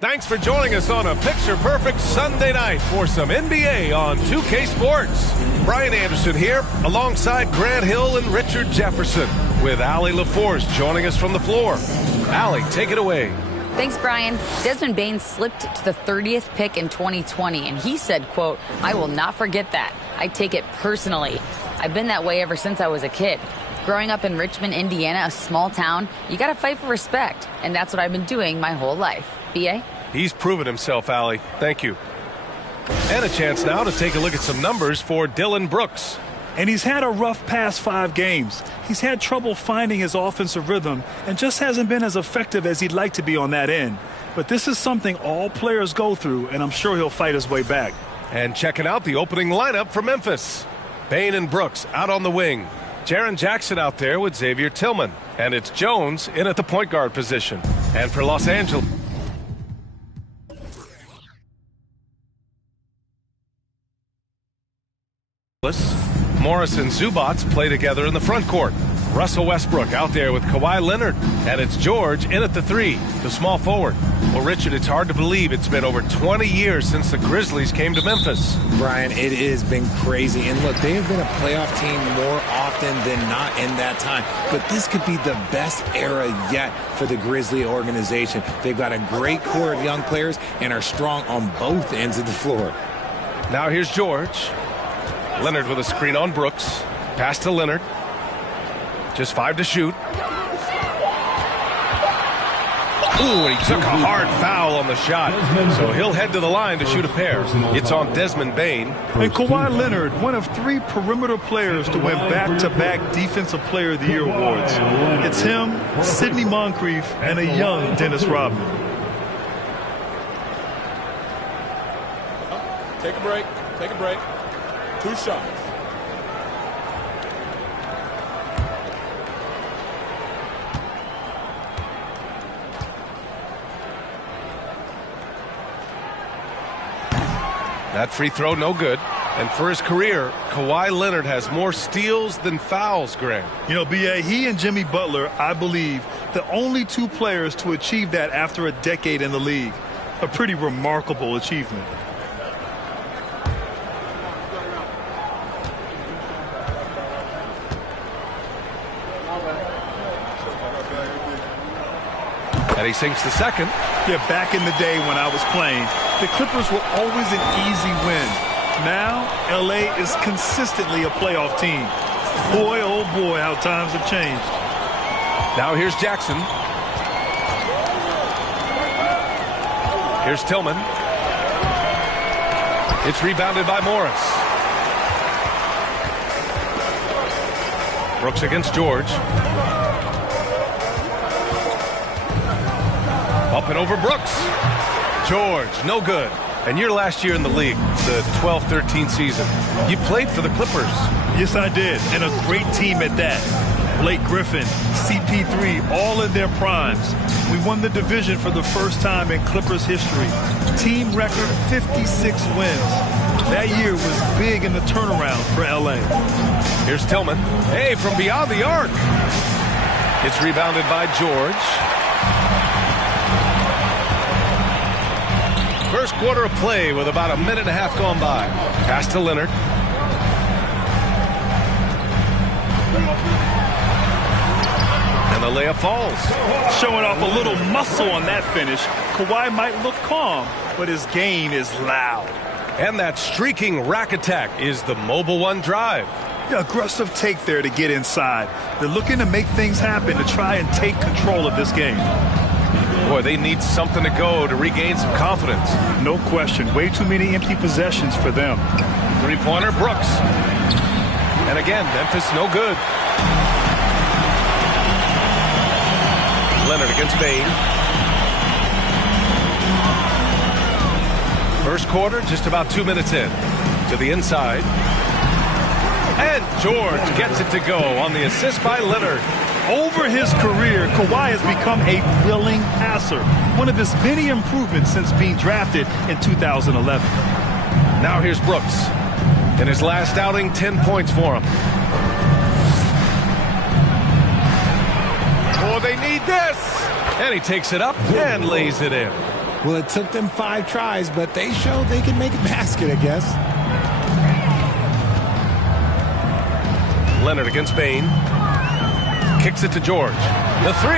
Thanks for joining us on a picture-perfect Sunday night for some NBA on 2K Sports. Brian Anderson here, alongside Grant Hill and Richard Jefferson, with Allie LaForce joining us from the floor. Allie, take it away. Thanks, Brian. Desmond Bane slipped to the 30th pick in 2020, and he said, quote, "I will not forget that. I take it personally. I've been that way ever since I was a kid. Growing up in Richmond, Indiana, a small town, you got to fight for respect, and that's what I've been doing my whole life." BA? He's proven himself, Allie. Thank you. And a chance now to take a look at some numbers for Dylan Brooks. And he's had a rough past 5 games. He's had trouble finding his offensive rhythm and just hasn't been as effective as he'd like to be on that end. But this is something all players go through, and I'm sure he'll fight his way back. And checking out the opening lineup for Memphis. Bane and Brooks out on the wing. Jaren Jackson out there with Xavier Tillman. And it's Jones in at the point guard position. And for Los Angeles, Morris and Zubats play together in the front court. Russell Westbrook out there with Kawhi Leonard. And it's George in at the 3, the small forward. Well, Richard, it's hard to believe it's been over 20 years since the Grizzlies came to Memphis. Brian, it has been crazy. And look, they have been a playoff team more often than not in that time. But this could be the best era yet for the Grizzly organization. They've got a great core of young players and are strong on both ends of the floor. Now here's George. Leonard with a screen on Brooks. Pass to Leonard. Just 5 to shoot. Ooh, and he took a hard foul on the shot. So he'll head to the line to shoot a pair. It's on Desmond Bane. And Kawhi Leonard, one of 3 perimeter players to win back-to-back Defensive Player of the Year awards. It's him, Sidney Moncrief, and a young Dennis Rodman. Take a break. Take a break. 2 shots. That free throw no good. And for his career, Kawhi Leonard has more steals than fouls, Greg. You know, B.A., he and Jimmy Butler, I believe, the only 2 players to achieve that after a decade in the league. A pretty remarkable achievement. And he sinks the second. Yeah, back in the day when I was playing, the Clippers were always an easy win. Now, L.A. is consistently a playoff team. Boy, oh boy, how times have changed. Now here's Jackson. Here's Tillman. It's rebounded by Morris. Brooks against George. Up and over Brooks. George, no good. And your last year in the league, the 12-13 season, you played for the Clippers. Yes, I did, and a great team at that. Blake Griffin, CP3, all in their primes. We won the division for the first time in Clippers history. Team record 56 wins. That year was big in the turnaround for L.A. Here's Tillman. Hey, from beyond the arc. It's rebounded by George. First quarter of play with about a minute and a half gone by. Pass to Leonard. And the layup falls. Showing off a little muscle on that finish. Kawhi might look calm, but his game is loud. And that streaking rack attack is the Mobile One drive. Yeah, aggressive take there to get inside. They're looking to make things happen to try and take control of this game. Boy, they need something to go to regain some confidence. No question. Way too many empty possessions for them. Three-pointer, Brooks. And again, Memphis no good. Leonard against Bane. First quarter, just about 2 minutes in. To the inside. And George gets it to go on the assist by Leonard. Over his career, Kawhi has become a willing passer. One of his many improvements since being drafted in 2011. Now here's Brooks. In his last outing, 10 points for him. Oh, they need this! And he takes it up and lays it in. Well, it took them 5 tries, but they showed they can make a basket, I guess. Leonard against Bain. Kicks it to George. The 3.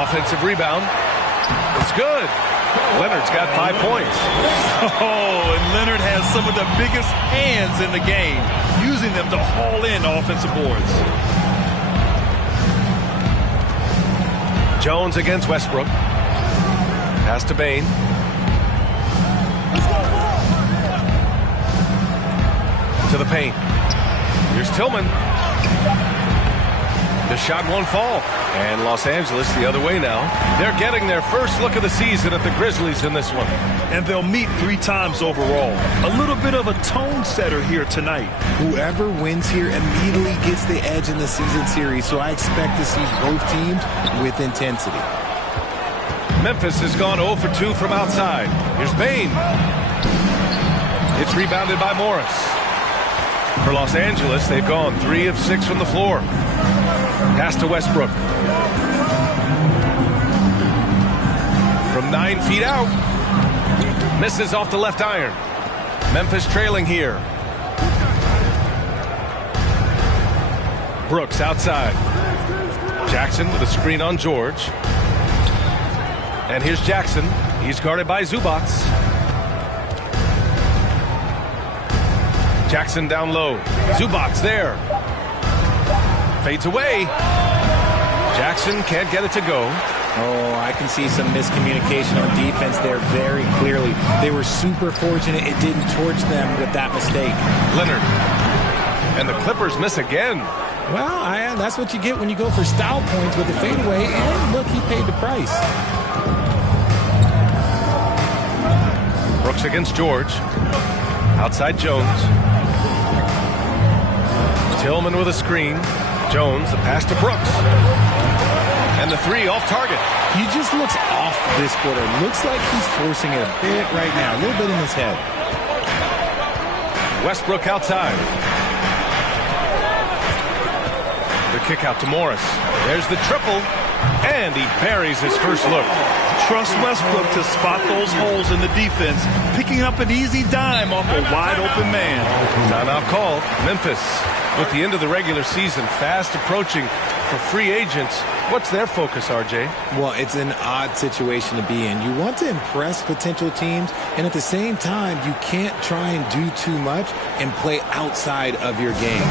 Offensive rebound. It's good. Leonard's got 5 points. Oh, and Leonard has some of the biggest hands in the game, using them to haul in offensive boards. Jones against Westbrook. Pass to Bain. To the paint. Here's Tillman. The shot won't fall. And Los Angeles the other way now. They're getting their first look of the season at the Grizzlies in this one. And they'll meet 3 times overall. A little bit of a tone setter here tonight. Whoever wins here immediately gets the edge in the season series, so I expect to see both teams with intensity. Memphis has gone 0 for 2 from outside. Here's Bain. It's rebounded by Morris. For Los Angeles, they've gone 3 of 6 from the floor. Pass to Westbrook. From 9 feet out. Misses off the left iron. Memphis trailing here. Brooks outside. Jackson with a screen on George. And here's Jackson. He's guarded by Zubac. Jackson down low. Zubac there. Fades away. Jackson can't get it to go. Oh, I can see some miscommunication on defense there very clearly. They were super fortunate it didn't torch them with that mistake. Leonard. And the Clippers miss again. Well, that's what you get when you go for style points with the fadeaway. And look, he paid the price. Brooks against George. Outside Jones. Tillman with a screen. Jones, the pass to Brooks. And the 3 off target. He just looks off this quarter. Looks like he's forcing it a bit right now. A little bit in his head. Westbrook outside. The kick out to Morris. There's the triple. And he buries his first look. Trust Westbrook to spot those holes in the defense, picking up an easy dime off a wide-open man. Timeout called. Memphis, with the end of the regular season fast approaching for free agents, what's their focus, RJ? Well, it's an odd situation to be in. You want to impress potential teams, and at the same time, you can't try and do too much and play outside of your game.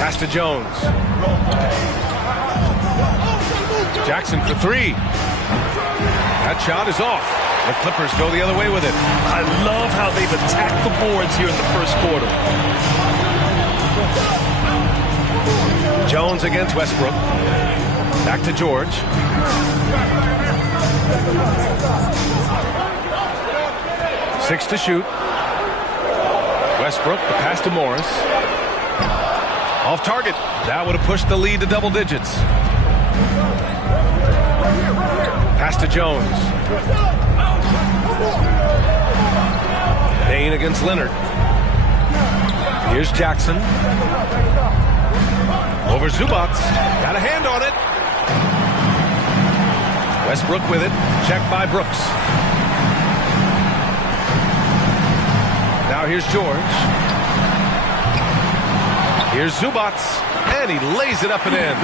Pass to Jones. Jackson for 3. That shot is off. The Clippers go the other way with it. I love how they've attacked the boards here in the first quarter. Jones against Westbrook. Back to George. 6 to shoot. Westbrook, the pass to Morris. Off target. That would have pushed the lead to double digits. Pass to Jones. Payne against Leonard. Here's Jackson. Over Zubac. Got a hand on it. Westbrook with it. Checked by Brooks. Now here's George. Here's Zubac. And he lays it up and in.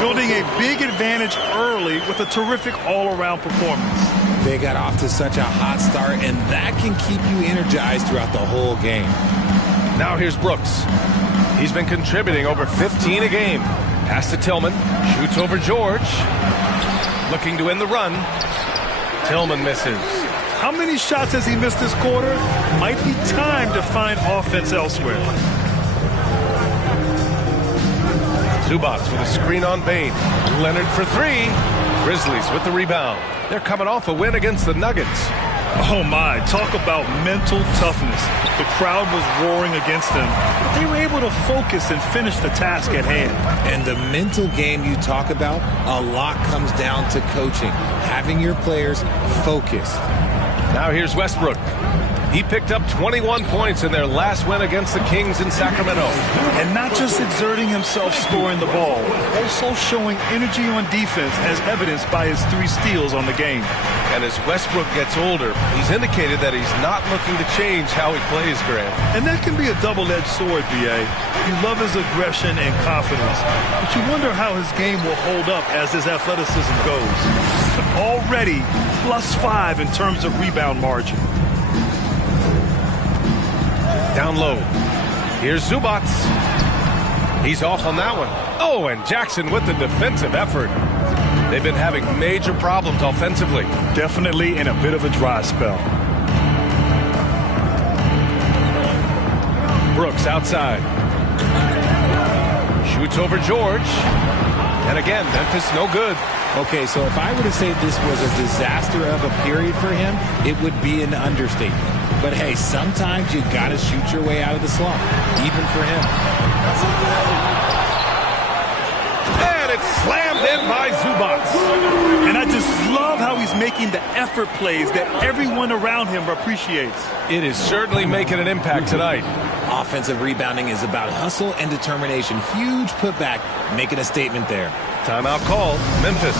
Building a big advantage early with a terrific all-around performance. They got off to such a hot start, and that can keep you energized throughout the whole game. Now here's Brooks. He's been contributing over 15 a game. Pass to Tillman. Shoots over George. Looking to end the run. Tillman misses. How many shots has he missed this quarter? Might be time to find offense elsewhere. Zubac with a screen on Bane. Leonard for 3. Grizzlies with the rebound. They're coming off a win against the Nuggets. Oh my, talk about mental toughness. The crowd was roaring against them, but they were able to focus and finish the task at hand. And the mental game you talk about, a lot comes down to coaching, having your players focused. Now here's Westbrook. He picked up 21 points in their last win against the Kings in Sacramento. And not just exerting himself scoring the ball, also showing energy on defense as evidenced by his 3 steals on the game. And as Westbrook gets older, he's indicated that he's not looking to change how he plays, Graham. And that can be a double-edged sword, B.A. You love his aggression and confidence, but you wonder how his game will hold up as his athleticism goes. Already +5 in terms of rebound margin. Down low. Here's Zubac. He's off on that one. Oh, and Jackson with the defensive effort. They've been having major problems offensively. Definitely in a bit of a dry spell. Brooks outside. Shoots over George. And again, Memphis no good. Okay, so if I were to say this was a disaster of a period for him, it would be an understatement. But hey, sometimes you got to shoot your way out of the slump, even for him. And it's slammed in by Zubac. And I just love how he's making the effort plays that everyone around him appreciates. It is certainly making an impact tonight. Offensive rebounding is about hustle and determination. Huge putback, making a statement there. Timeout called. Memphis.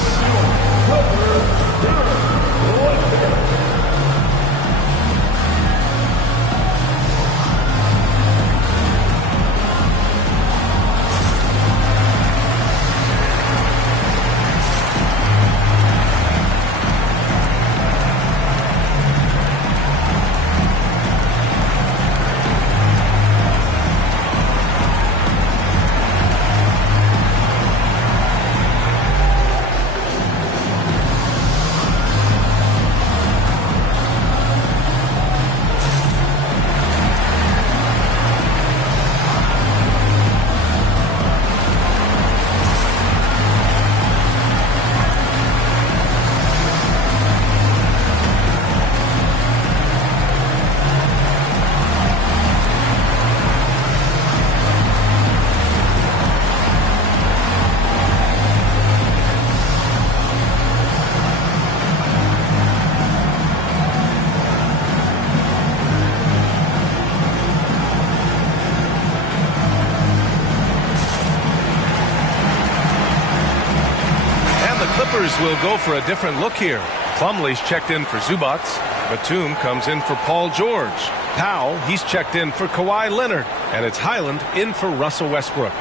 Will go for a different look here. Plumlee's checked in for Zubac. Batum comes in for Paul George. Powell, he's checked in for Kawhi Leonard. And it's Highland in for Russell Westbrook.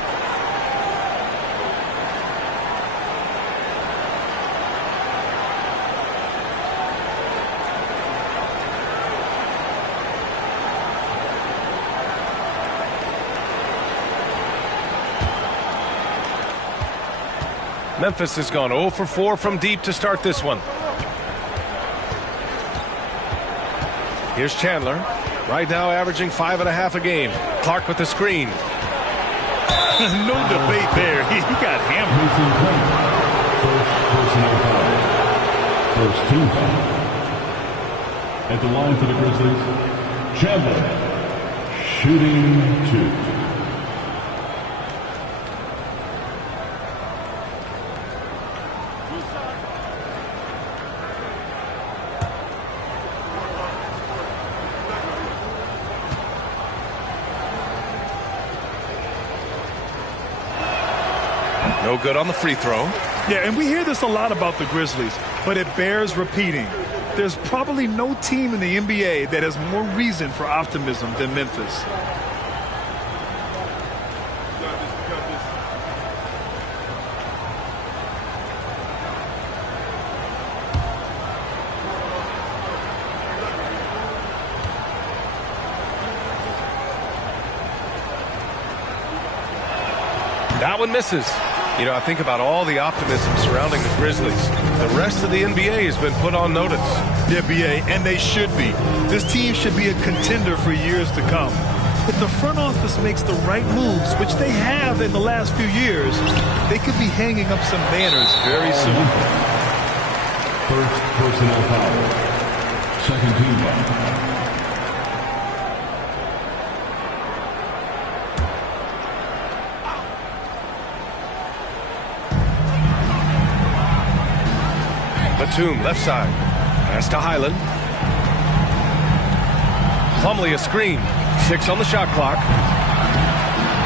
Memphis has gone 0 for 4 from deep to start this one. Here's Chandler. Right now averaging 5.5 a game. Clark with the screen. No debate there. He got hammered. First personal foul. First team foul. At the line for the Grizzlies, Chandler, shooting 2. No good on the free throw. Yeah, and we hear this a lot about the Grizzlies, but it bears repeating. There's probably no team in the NBA that has more reason for optimism than Memphis. That one misses. You know, I think about all the optimism surrounding the Grizzlies. The rest of the NBA has been put on notice. The NBA, and they should be. This team should be a contender for years to come. If the front office makes the right moves, which they have in the last few years, they could be hanging up some banners very soon. First personnel foul. Second team foul. Batum, left side. Pass to Highland. Plumlee, a screen. 6 on the shot clock.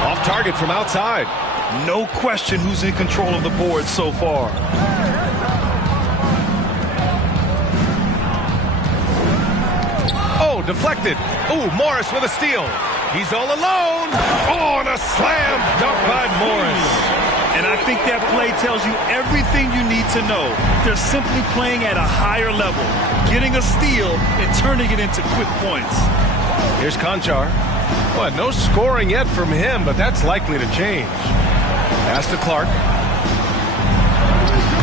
Off target from outside. No question who's in control of the board so far. Oh, deflected. Oh, Morris with a steal. He's all alone. Oh, and a slam dunk by Morris. And I think that play tells you everything you need to know. They're simply playing at a higher level, getting a steal and turning it into quick points. Here's Conchar. Well, no scoring yet from him, but that's likely to change. Pass to Clark.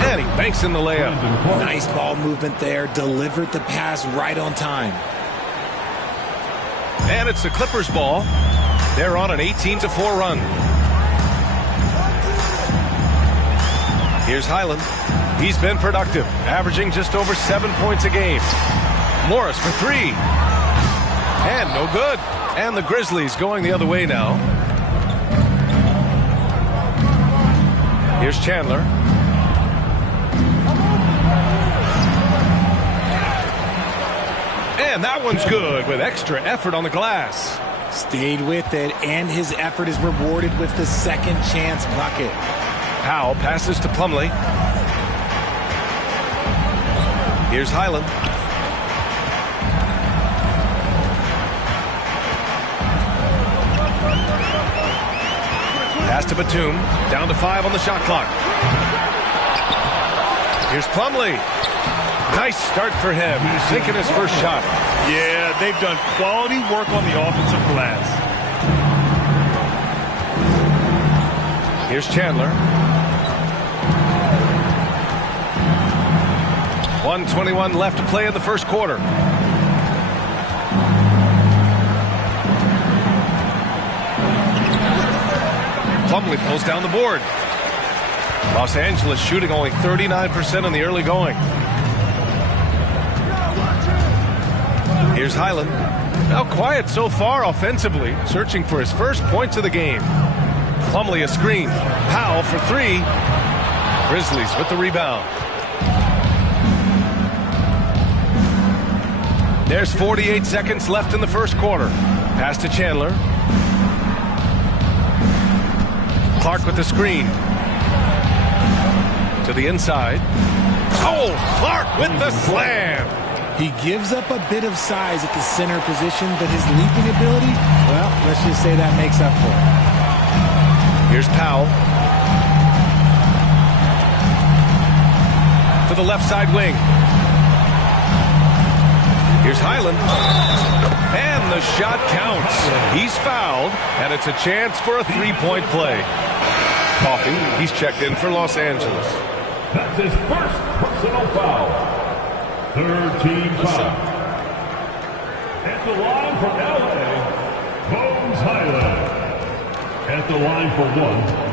And he banks in the layup. Nice ball movement there. Delivered the pass right on time. And it's the Clippers' ball. They're on an 18-4 run. Here's Highland. He's been productive, averaging just over 7 points a game. Morris for 3. And no good. And the Grizzlies going the other way now. Here's Chandler. And that one's good with extra effort on the glass. Stayed with it, and his effort is rewarded with the second chance bucket. Powell passes to Plumlee. Here's Highland. Pass to Batum. Down to 5 on the shot clock. Here's Plumlee. Nice start for him. Sinking his first shot. Yeah, they've done quality work on the offensive glass. Here's Chandler. 1:21 left to play in the first quarter. Plumlee pulls down the board. Los Angeles shooting only 39% in the early going. Here's Highland. Now quiet so far offensively, searching for his first points of the game. Plumlee a screen. Powell for 3. Grizzlies with the rebound. There's 48 seconds left in the first quarter. Pass to Chandler. Clark with the screen. To the inside. Oh, Clark with the slam. He gives up a bit of size at the center position, but his leaping ability, well, let's just say that makes up for it. Here's Powell. To the left side wing. Here's Highland. And the shot counts. He's fouled, and it's a chance for a three-point play. Coffey, he's checked in for Los Angeles. That's his first personal foul. Third team foul. At the line for LA, Bones Highland. At the line for 1.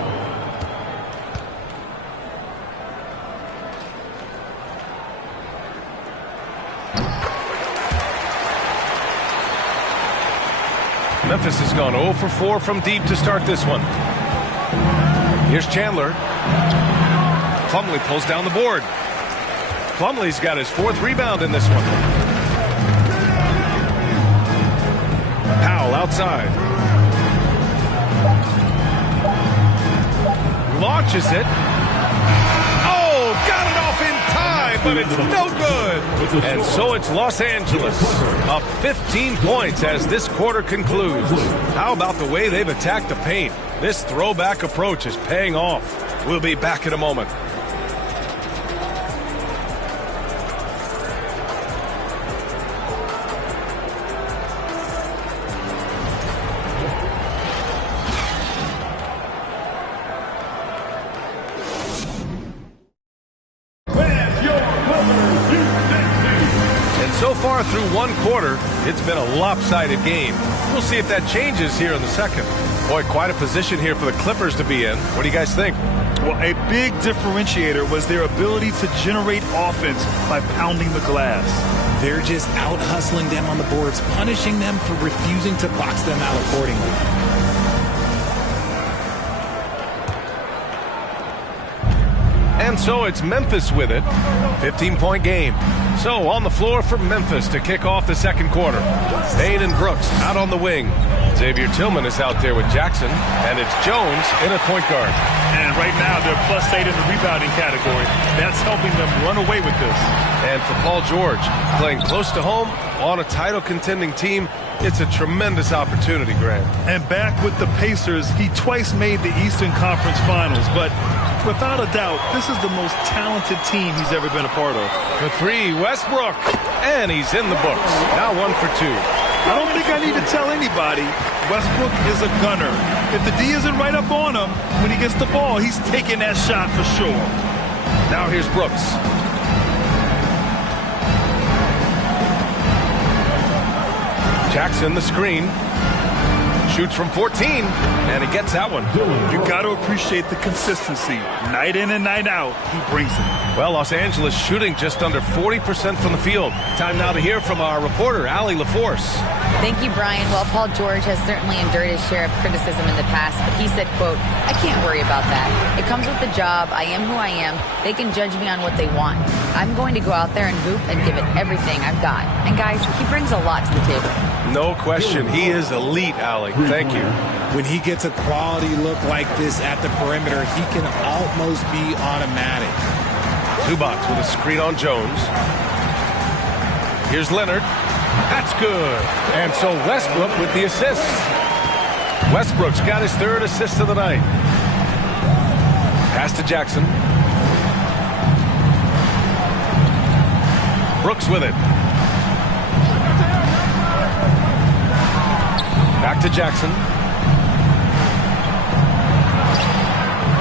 Memphis has gone 0 for 4 from deep to start this one. Here's Chandler. Plumlee pulls down the board. Plumlee's got his 4th rebound in this one. Powell outside. Launches it. Oh, got it off in time, but it's no good. And so it's Los Angeles up 15 points as this quarter concludes. How about the way they've attacked the paint? This throwback approach is paying off. We'll be back in a moment. So far through one quarter, it's been a lopsided game. We'll see if that changes here in the second. Boy, quite a position here for the Clippers to be in. What do you guys think? Well, a big differentiator was their ability to generate offense by pounding the glass. They're just out-hustling them on the boards, punishing them for refusing to box them out accordingly. And so it's Memphis with it. 15-point game. So on the floor for Memphis to kick off the second quarter. Payne and Brooks out on the wing. Xavier Tillman is out there with Jackson. And it's Jones in at point guard. And right now they're +8 in the rebounding category. That's helping them run away with this. And for Paul George, playing close to home on a title contending team, it's a tremendous opportunity, Grant. And back with the Pacers, he twice made the Eastern Conference Finals, but without a doubt, this is the most talented team he's ever been a part of. For 3, Westbrook, and he's in the books. Now 1 for 2. I don't think I need to tell anybody, Westbrook is a gunner. If the D isn't right up on him, when he gets the ball, he's taking that shot for sure. Now here's Brooks. Jackson, the screen. Shoots from 14, and he gets that one. You got to appreciate the consistency. Night in and night out, he brings it. Well, Los Angeles shooting just under 40% from the field. Time now to hear from our reporter, Allie LaForce. Thank you, Brian. Well, Paul George has certainly endured his share of criticism in the past, but he said, quote, "I can't worry about that. It comes with the job. I am who I am. They can judge me on what they want. I'm going to go out there and hoop and give it everything I've got." And guys, he brings a lot to the table. No question. He is elite, Allie. Thank you. When he gets a quality look like this at the perimeter, he can almost be automatic. Zubac with a screen on Jones. Here's Leonard. That's good. And so Westbrook with the assist. Westbrook's got his 3rd assist of the night. Pass to Jackson. Brooks with it. Back to Jackson.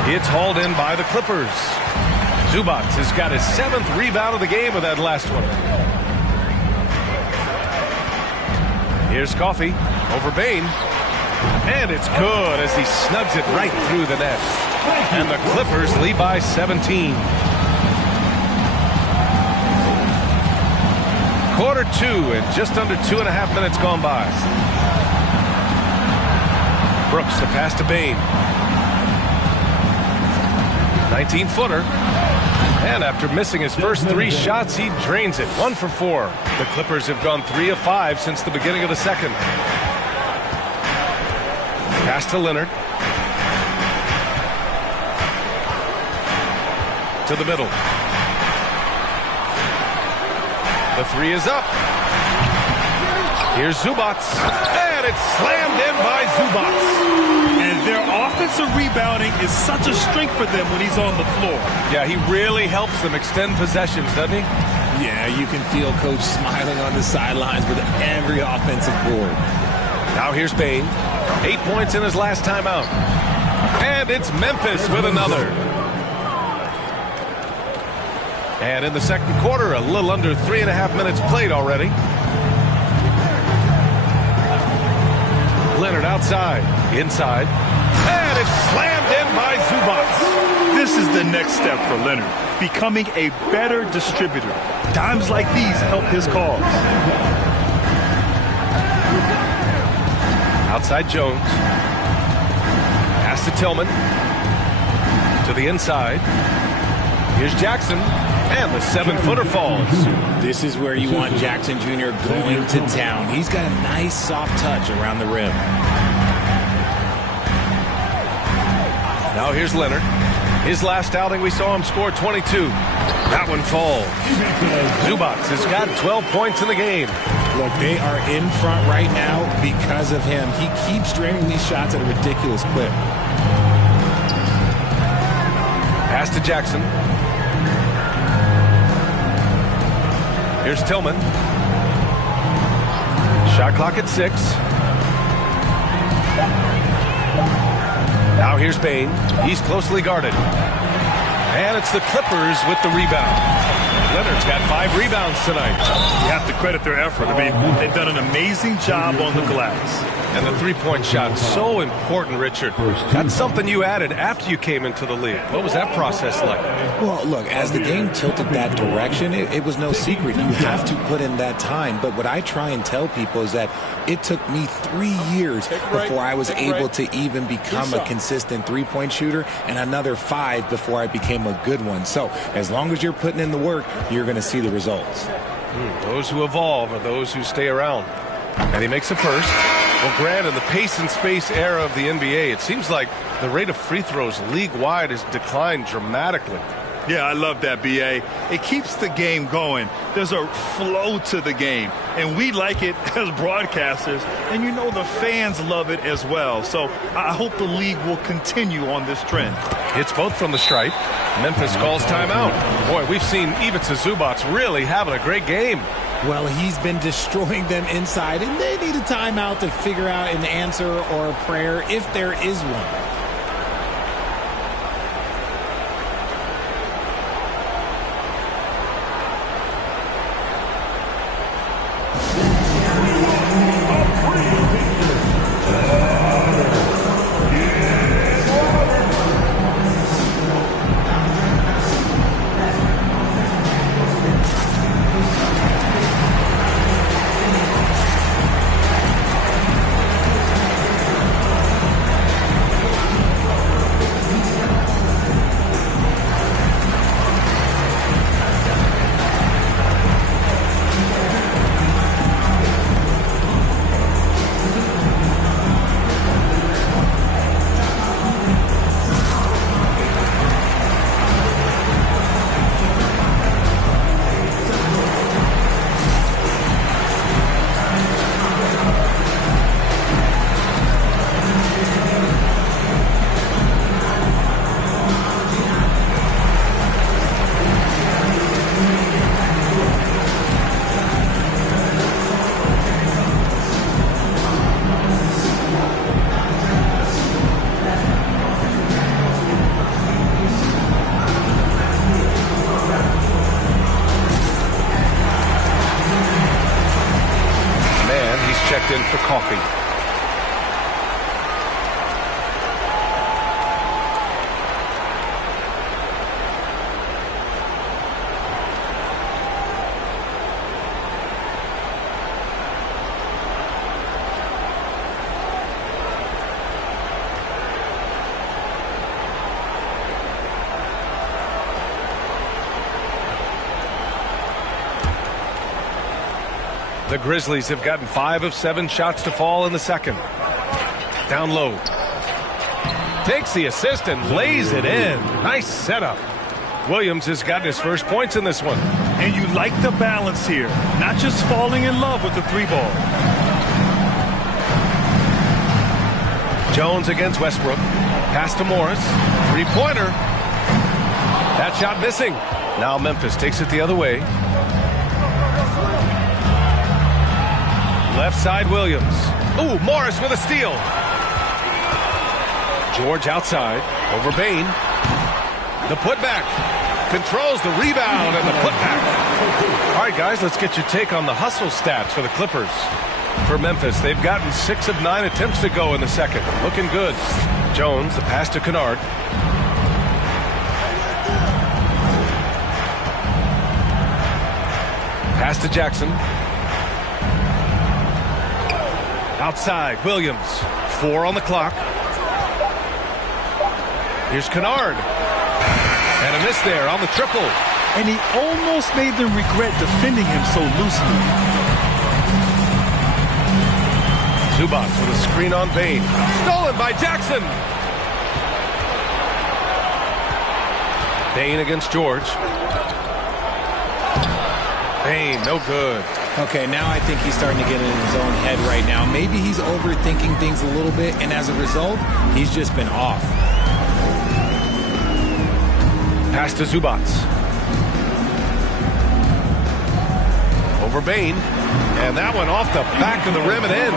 It's hauled in by the Clippers. Zubac has got his 7th rebound of the game with that last one. Here's Coffey over Bane. And it's good as he snugs it right through the net. And the Clippers lead by 17. Quarter 2 and just under 2.5 minutes gone by. Brooks the pass to Bane. 19-footer. And after missing his first 3 shots, he drains it. 1 for 4. The Clippers have gone 3 of 5 since the beginning of the second. Pass to Leonard. To the middle. The 3 is up. Here's Zubac. And it's slammed in by Zubac. And their offensive rebounding is such a strength for them when he's on the floor. Yeah, he really helps them extend possessions, doesn't he? Yeah, you can feel Coach smiling on the sidelines with every offensive board. Now here's Bane. 8 points in his last time out. And it's Memphis with another. And in the second quarter, a little under 3.5 minutes played already. Leonard outside, inside, and it's slammed in by Zubac. This is the next step for Leonard, becoming a better distributor. Dimes like these help his cause. Outside Jones. Pass to Tillman. To the inside. Here's Jackson. And the 7-footer falls. This is where you want Jackson Jr. going to town. He's got a nice soft touch around the rim. Now here's Leonard. His last outing, we saw him score 22. That one falls. Zubats has got 12 points in the game. Look, they are in front right now because of him. He keeps draining these shots at a ridiculous clip. Pass to Jackson. Here's Tillman. Shot clock at 6. Now here's Bain. He's closely guarded. And it's the Clippers with the rebound. Leonard's got 5 rebounds tonight. You have to credit their effort. I mean, they've done an amazing job on the glass. And the three-point shot, so important, Richard. That's something you added after you came into the league. What was that process like? Well, look, as the game tilted that direction, it was no secret. You have to put in that time. But what I try and tell people is that it took me 3 years before I was able to even become a consistent three-point shooter, and another 5 before I became a good one. So as long as you're putting in the work, you're going to see the results. Those who evolve are those who stay around. And he makes a first. Well, Grant, in the pace and space era of the NBA, it seems like the rate of free throws league-wide has declined dramatically. Yeah, I love that, B.A. It keeps the game going. There's a flow to the game, and we like it as broadcasters, and you know the fans love it as well. So I hope the league will continue on this trend. Hits both from the stripe. Memphis calls timeout. Boy, we've seen Ivica Zubats really having a great game. Well, he's been destroying them inside, and they need a timeout to figure out an answer or a prayer if there is one. Checked in for coffee. The Grizzlies have gotten 5 of 7 shots to fall in the second. Down low. Takes the assist and lays it in. Nice setup. Williams has gotten his first points in this one. And you like the balance here. Not just falling in love with the 3-ball. Jones against Westbrook. Pass to Morris. 3-pointer. That shot missing. Now Memphis takes it the other way. Left side, Williams. Ooh, Morris with a steal. George outside. Over Bain. The putback. Controls the rebound and the putback. All right, guys, let's get your take on the hustle stats for the Clippers. For Memphis, they've gotten 6 of 9 attempts to go in the second. Looking good. Jones, the pass to Kennard. Pass to Jackson. Outside, Williams. 4 on the clock. Here's Kennard. And a miss there on the triple. And he almost made them regret defending him so loosely. Zubac with a screen on Bain. Stolen by Jackson. Bain against George. Bain, no good. Okay, now I think he's starting to get in his own head right now. Maybe he's overthinking things a little bit, and as a result, he's just been off. Pass to Zubac. Over Bain. And that one off the back of the rim and in.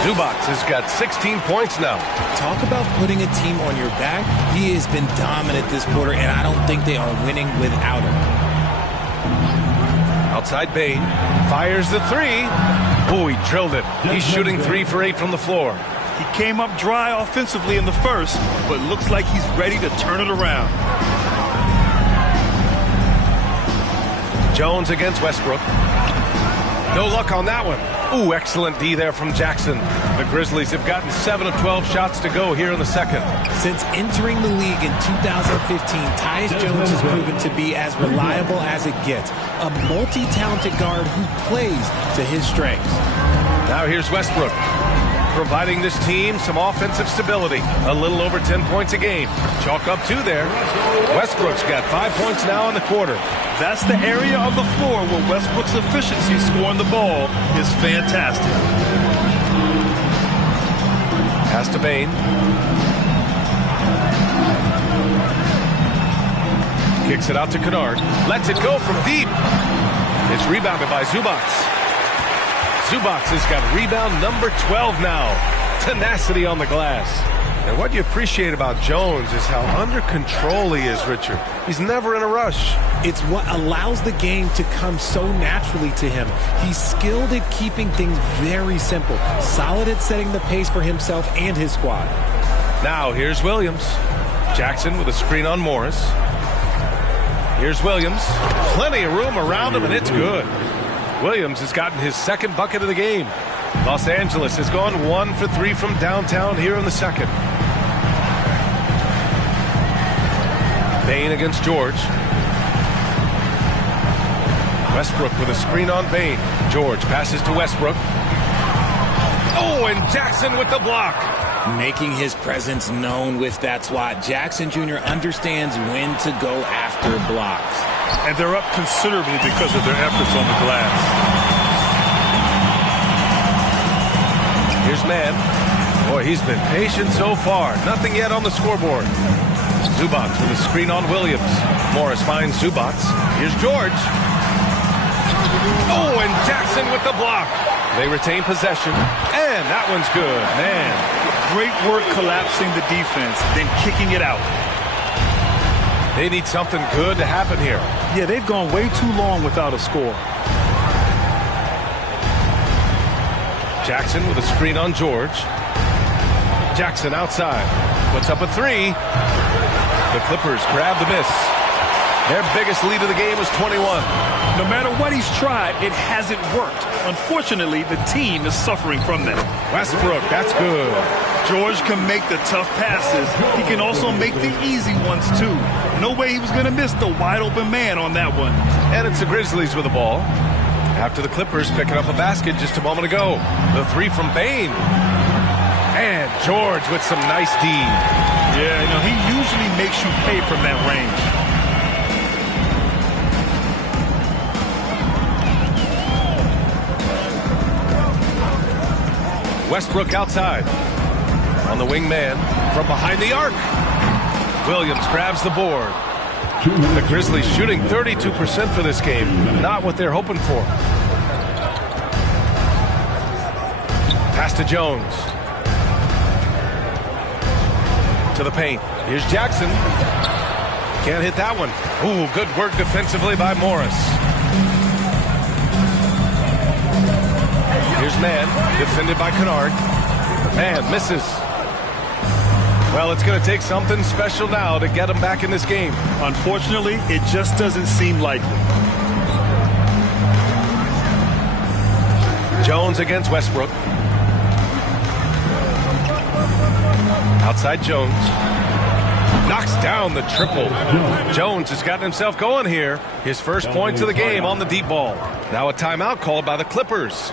Zubac has got 16 points now. Talk about putting a team on your back. He has been dominant this quarter, and I don't think they are winning without him. Outside Bain. Fires the three. Oh, he drilled it. He's shooting 3 for 8 from the floor. He came up dry offensively in the first, but looks like he's ready to turn it around. Jones against Westbrook. No luck on that one. Ooh, excellent D there from Jackson. The Grizzlies have gotten 7 of 12 shots to go here in the second. Since entering the league in 2015, Tyus Jones has proven to be as reliable as it gets. A multi-talented guard who plays to his strengths. Now here's Westbrook, providing this team some offensive stability. A little over 10 points a game. Chalk up 2 there. Westbrook's got 5 points now in the quarter. That's the area of the floor where Westbrook's efficiency scoring the ball is fantastic. Pass to Bain. Kicks it out to Kennard. Lets it go from deep. It's rebounded by Zubac. Zubac has got rebound number 12 now. Tenacity on the glass. And what you appreciate about Jones is how under control he is, Richard. He's never in a rush. It's what allows the game to come so naturally to him. He's skilled at keeping things very simple. Solid at setting the pace for himself and his squad. Now here's Williams. Jackson with a screen on Morris. Here's Williams. Plenty of room around him, and it's good. Williams has gotten his second bucket of the game. Los Angeles has gone 1 for 3 from downtown here in the second. Bain against George. Westbrook with a screen on Bain. George passes to Westbrook. Oh, and Jackson with the block. Making his presence known with that swat. Jackson Jr. understands when to go after blocks. And they're up considerably because of their efforts on the glass. Here's Mann. Boy, he's been patient so far. Nothing yet on the scoreboard. Zubac with a screen on Williams. Morris finds Zubac. Here's George. Oh, and Jackson with the block. They retain possession. And that one's good. Man. Great work collapsing the defense, then kicking it out. They need something good to happen here. Yeah, they've gone way too long without a score. Jackson with a screen on George. Jackson outside. Puts up a 3. The Clippers grab the miss. Their biggest lead of the game was 21. No matter what he's tried, it hasn't worked. Unfortunately, the team is suffering from that. Westbrook, that's good. George can make the tough passes. He can also make the easy ones, too. No way he was going to miss the wide-open man on that one. And it's the Grizzlies with the ball. After the Clippers picking up a basket just a moment ago. The 3 from Bain. And George with some nice D. Yeah, you know, he usually makes you pay from that range. Westbrook outside. On the wing man from behind the arc. Williams grabs the board. The Grizzlies shooting 32% for this game. Not what they're hoping for. Pass to Jones. To the paint. Here's Jackson. Can't hit that one. Ooh, good work defensively by Morris. Here's Mann, defended by Kennard. Mann misses. Well, it's going to take something special now to get him back in this game. Unfortunately, it just doesn't seem likely. Jones against Westbrook. outside Jones. Knocks down the triple. Jones has gotten himself going here. His first points of the game on the deep ball. Now a timeout called by the Clippers.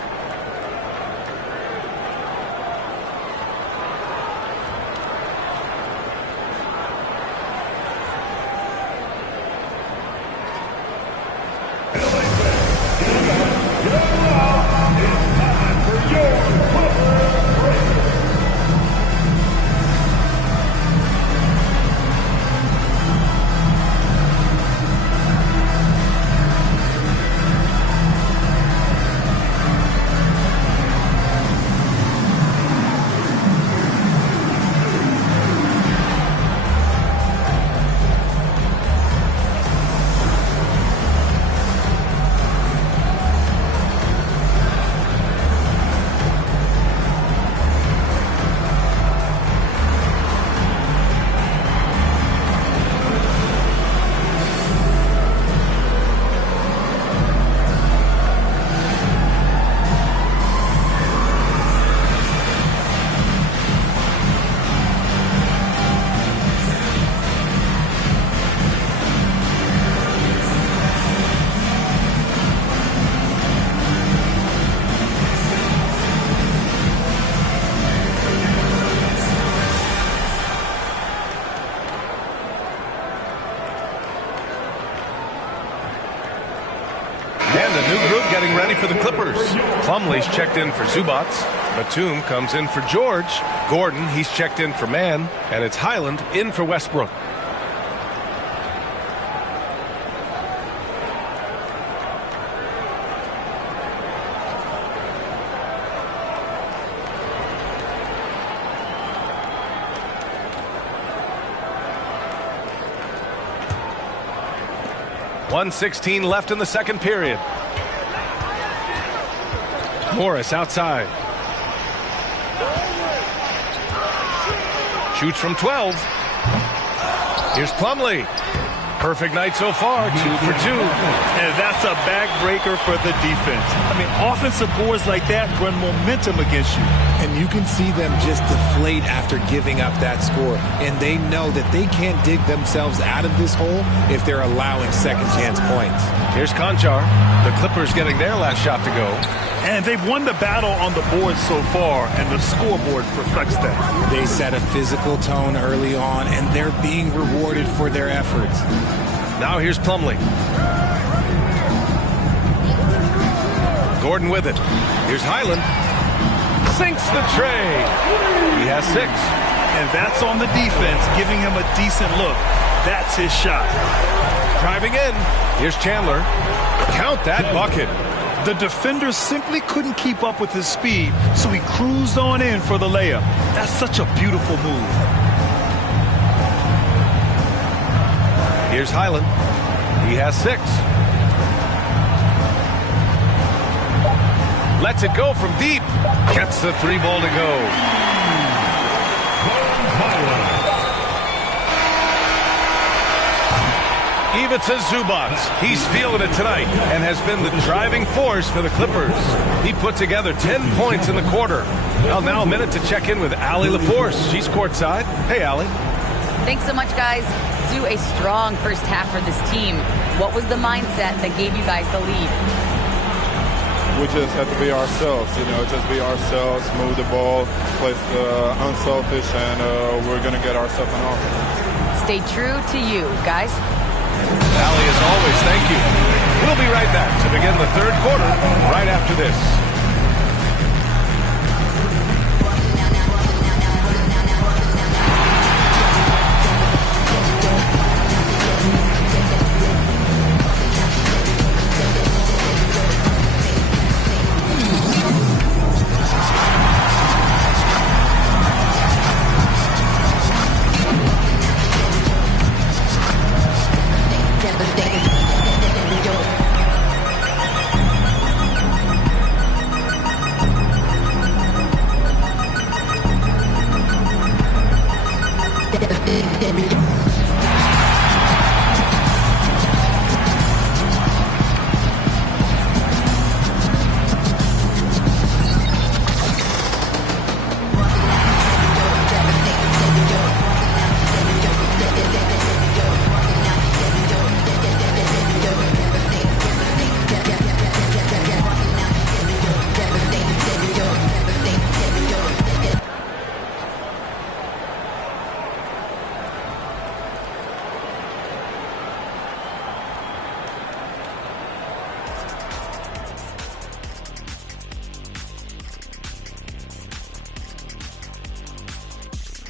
For the Clippers. Plumlee's checked in for Zubats. Batum comes in for George. Gordon, he's checked in for Mann. And it's Highland in for Westbrook. .116 left in the second period. Morris outside. Shoots from 12. Here's Plumlee. Perfect night so far, 2 for 2. And that's a backbreaker for the defense. I mean, offensive boards like that run momentum against you. And you can see them just deflate after giving up that score. And they know that they can't dig themselves out of this hole if they're allowing second chance points. Here's Conchar. The Clippers getting their last shot to go. And they've won the battle on the board so far, and the scoreboard reflects that. They set a physical tone early on, and they're being rewarded for their efforts. Now here's Plumlee. Gordon with it. Here's Highland. Sinks the tray. He has 6. And that's on the defense, giving him a decent look. That's his shot. Driving in. Here's Chandler. Count that bucket. The defender simply couldn't keep up with his speed, so he cruised on in for the layup. That's such a beautiful move. Here's Highland. He has 6. Lets it go from deep. Gets the 3 ball to go. Ivica Zubats. He's feeling it tonight and has been the driving force for the Clippers. He put together 10 points in the quarter. Well, now a minute to check in with Allie LaForce. She's courtside. Hey, Allie. Thanks so much, guys. Zoo, a strong first half for this team. What was the mindset that gave you guys the lead? We just have to be ourselves, just be ourselves, move the ball, play unselfish, and we're going to get ourselves an offense. Stay true to you, guys. Allie, as always, thank you. We'll be right back to begin the third quarter right after this.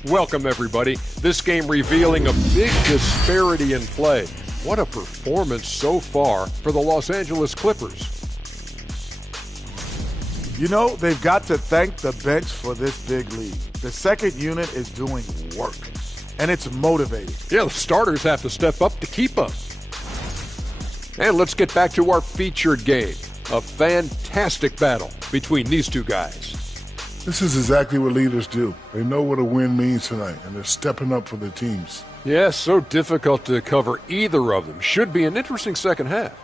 Welcome, everybody. This game revealing a big disparity in play. What a performance so far for the Los Angeles Clippers. You know, they've got to thank the bench for this big lead. The second unit is doing work, and it's motivating. Yeah, the starters have to step up to keep up. And let's get back to our featured game. A fantastic battle between these two guys. This is exactly what leaders do. They know what a win means tonight, and they're stepping up for their teams. Yeah, so difficult to cover either of them. Should be an interesting second half.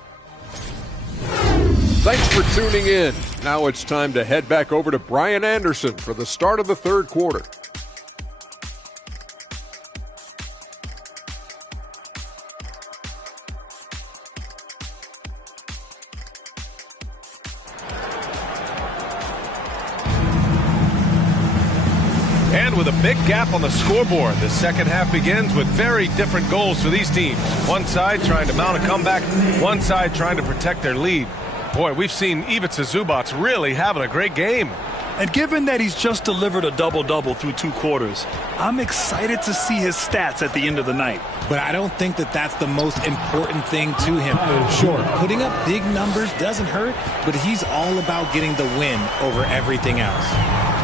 Thanks for tuning in. Now it's time to head back over to Brian Anderson for the start of the third quarter. And with a big gap on the scoreboard, the second half begins with very different goals for these teams. One side trying to mount a comeback, one side trying to protect their lead. Boy, we've seen Ivica Zubac really having a great game. And given that he's just delivered a double-double through 2 quarters, I'm excited to see his stats at the end of the night. But I don't think that that's the most important thing to him. Sure, putting up big numbers doesn't hurt, but he's all about getting the win over everything else.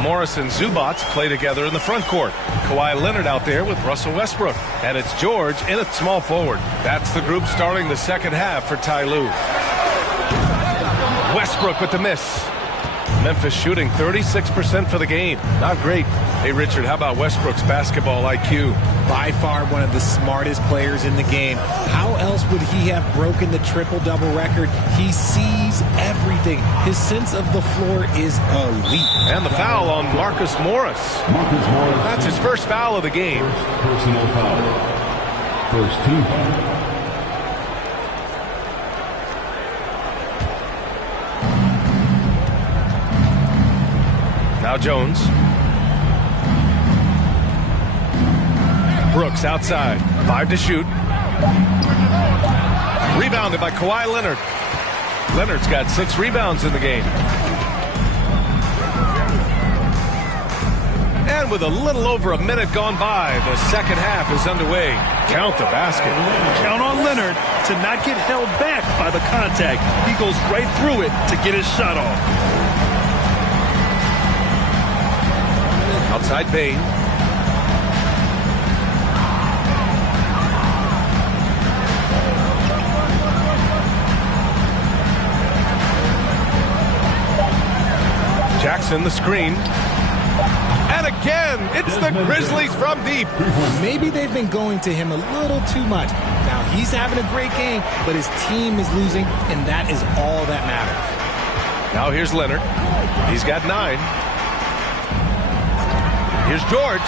Morris and Zubac play together in the front court. Kawhi Leonard out there with Russell Westbrook. And it's George in at small forward. That's the group starting the second half for Ty Lue. Westbrook with the miss. Memphis shooting 36% for the game. Not great. Hey, Richard, how about Westbrook's basketball IQ? By far one of the smartest players in the game. How else would he have broken the triple-double record? He sees everything. His sense of the floor is elite. And the foul on Marcus Morris. That's his first foul of the game. First personal foul. First team foul. Now Jones. Brooks outside. 5 to shoot. Rebounded by Kawhi Leonard. Leonard's got 6 rebounds in the game. And with a little over a minute gone by, the second half is underway. Count the basket. Count on Leonard to not get held back by the contact. He goes right through it to get his shot off. Outside Bain. Jackson the screen. And again, it's the Grizzlies from deep. Maybe they've been going to him a little too much. Now he's having a great game, but his team is losing, and that is all that matters. Now here's Leonard. He's got 9. Here's George.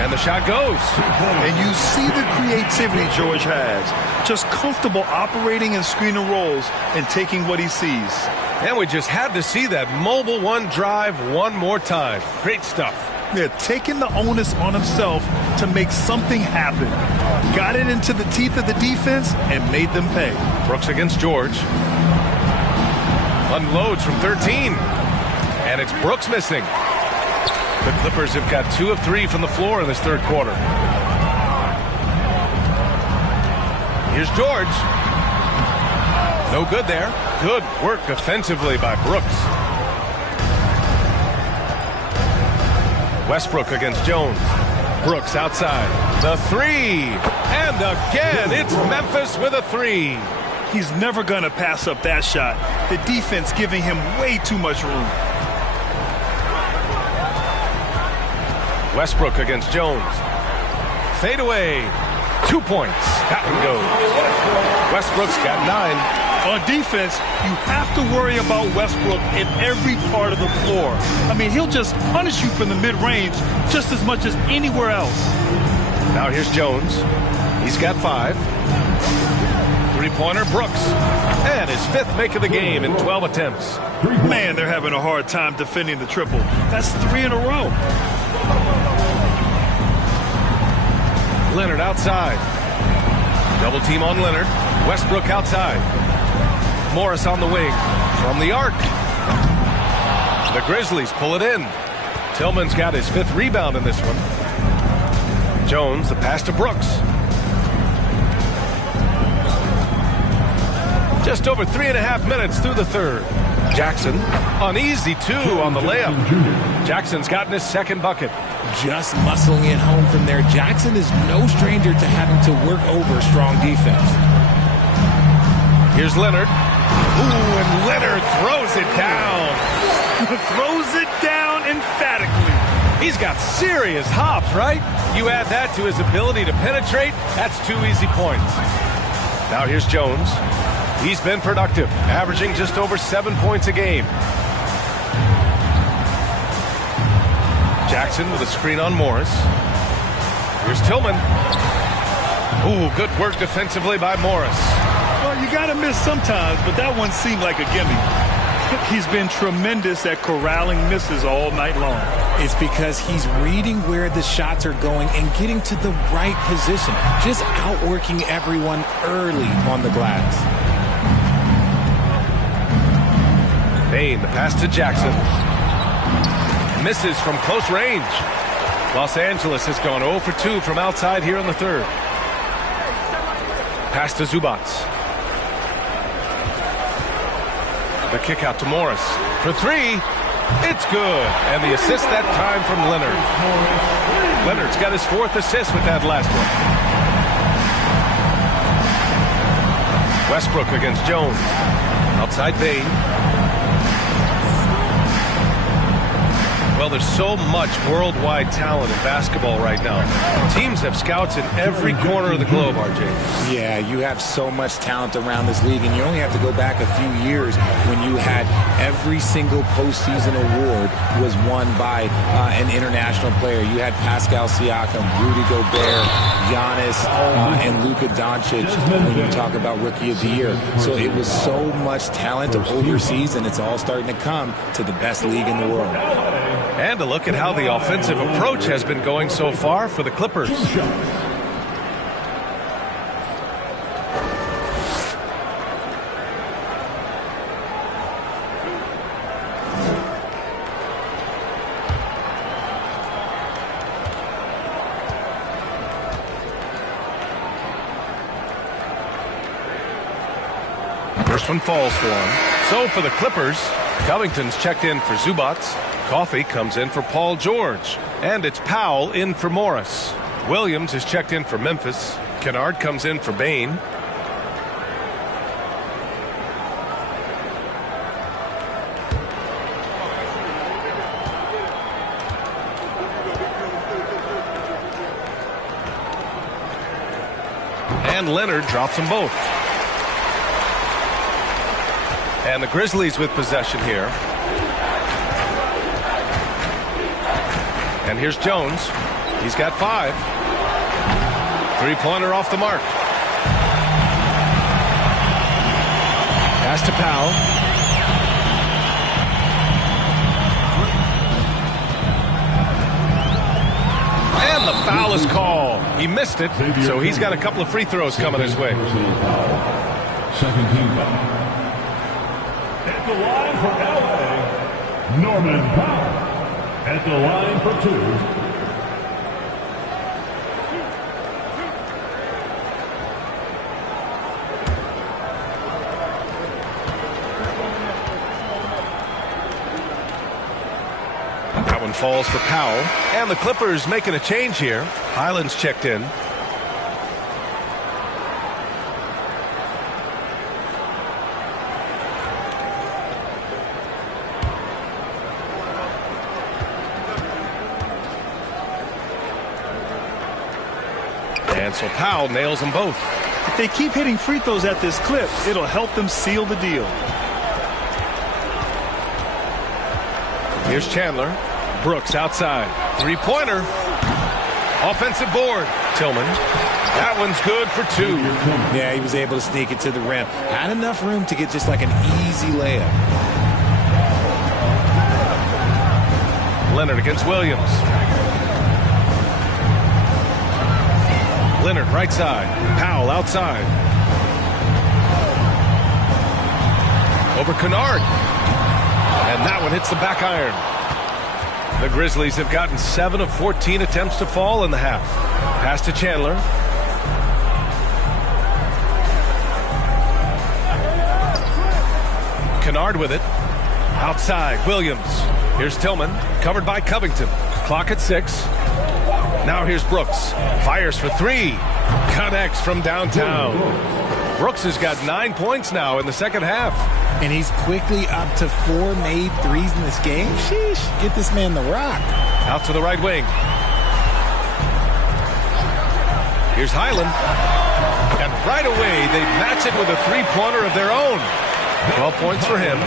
And the shot goes. And you see the creativity George has. Just comfortable operating in screen and rolls and taking what he sees. And we just had to see that mobile one drive one more time. Great stuff. Yeah, taking the onus on himself to make something happen. Got it into the teeth of the defense and made them pay. Brooks against George. Unloads from 13. And it's Brooks missing. The Clippers have got 2 of 3 from the floor in this third quarter. Here's George. No good there. Good work defensively by Brooks. Westbrook against Jones. Brooks outside. The 3. And again, it's Memphis with a 3. He's never going to pass up that shot. The defense giving him way too much room. Westbrook against Jones. Fade away. 2 points. That one goes. Westbrook's got 9. On defense, you have to worry about Westbrook in every part of the floor. I mean, he'll just punish you from the mid-range just as much as anywhere else. Now here's Jones. He's got 5. Three-pointer, Brooks. And his 5th make of the game in 12 attempts. Man, they're having a hard time defending the triple. That's 3 in a row. Leonard outside. Double team on Leonard. Westbrook outside. Morris on the wing. From the arc. The Grizzlies pull it in. Tillman's got his 5th rebound in this one. Jones, the pass to Brooks. Just over 3.5 minutes through the third. Jackson, an easy 2 on the layup. Jackson's gotten his 2nd bucket. Just muscling it home from there. Jackson is no stranger to having to work over strong defense. Here's Leonard. Ooh, and Leonard throws it down. Throws it down emphatically. He's got serious hops, right? You add that to his ability to penetrate, that's 2 easy points. Now here's Jones. He's been productive, averaging just over 7 points a game. Jackson with a screen on Morris. Here's Tillman. Ooh, good work defensively by Morris. Well, you got to miss sometimes, but that one seemed like a gimme. He's been tremendous at corralling misses all night long. It's because he's reading where the shots are going and getting to the right position. Just outworking everyone early on the glass. Bain, the pass to Jackson. Misses from close range. Los Angeles has gone 0 for 2 from outside here in the third. Pass to Zubac. The kick out to Morris. For 3. It's good. And the assist that time from Leonard. Leonard's got his 4th assist with that last one. Westbrook against Jones. Outside Bain. Well, there's so much worldwide talent in basketball right now. Teams have scouts in every corner of the globe, RJ. Yeah, you have so much talent around this league, and you only have to go back a few years when you had every single postseason award was won by an international player. You had Pascal Siakam, Rudy Gobert, Giannis, and Luka Doncic when you talk about Rookie of the Year. So it was so much talent overseas, and it's all starting to come to the best league in the world. And a look at how the offensive approach has been going so far for the Clippers. First one falls for him. So for the Clippers, Covington's checked in for Zubac. Coffey comes in for Paul George. And it's Powell in for Morris. Williams is checked in for Memphis. Kennard comes in for Bain. And Leonard drops them both. And the Grizzlies with possession here. And here's Jones. He's got 5. 3-pointer off the mark. Pass to Powell. And the foul is called. He missed it, so he's got a couple of free throws coming his way. Second team foul. At the line for LA, Norman Powell. At the line for 2. That one falls for Powell. And the Clippers making a change here. Highland's checked in. And so Powell nails them both. If they keep hitting free throws at this clip, it'll help them seal the deal. Here's Chandler. Brooks outside. 3-pointer. Offensive board. Tillman. That one's good for 2. Yeah, he was able to sneak it to the rim. Had enough room to get just like an easy layup. Leonard against Williams. Leonard right side. Powell outside. Over Kennard. And that one hits the back iron. The Grizzlies have gotten 7 of 14 attempts to fall in the half. Pass to Chandler. Kennard with it. Outside, Williams. Here's Tillman, covered by Covington. Clock at 6. Now here's Brooks. Fires for 3. Connects from downtown. Brooks has got 9 points now in the second half. And he's quickly up to 4 made threes in this game. Sheesh, get this man the rock. Out to the right wing. Here's Highland. And right away, they match it with a three-pointer of their own. 12 points for him.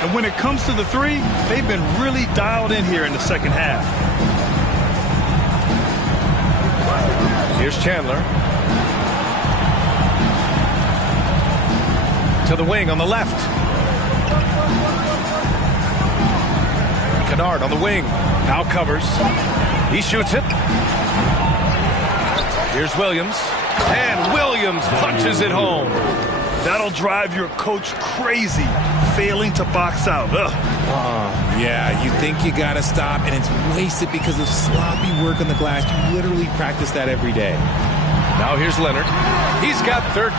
And when it comes to the three, they've been really dialed in here in the second half. Here's Chandler. To the wing on the left. Kennard on the wing. Now covers. He shoots it. Here's Williams. And Williams punches it home. That'll drive your coach crazy, failing to box out. Yeah, you think you got to stop, and it's wasted because of sloppy work on the glass. You literally practice that every day. Now here's Leonard. He's got 13.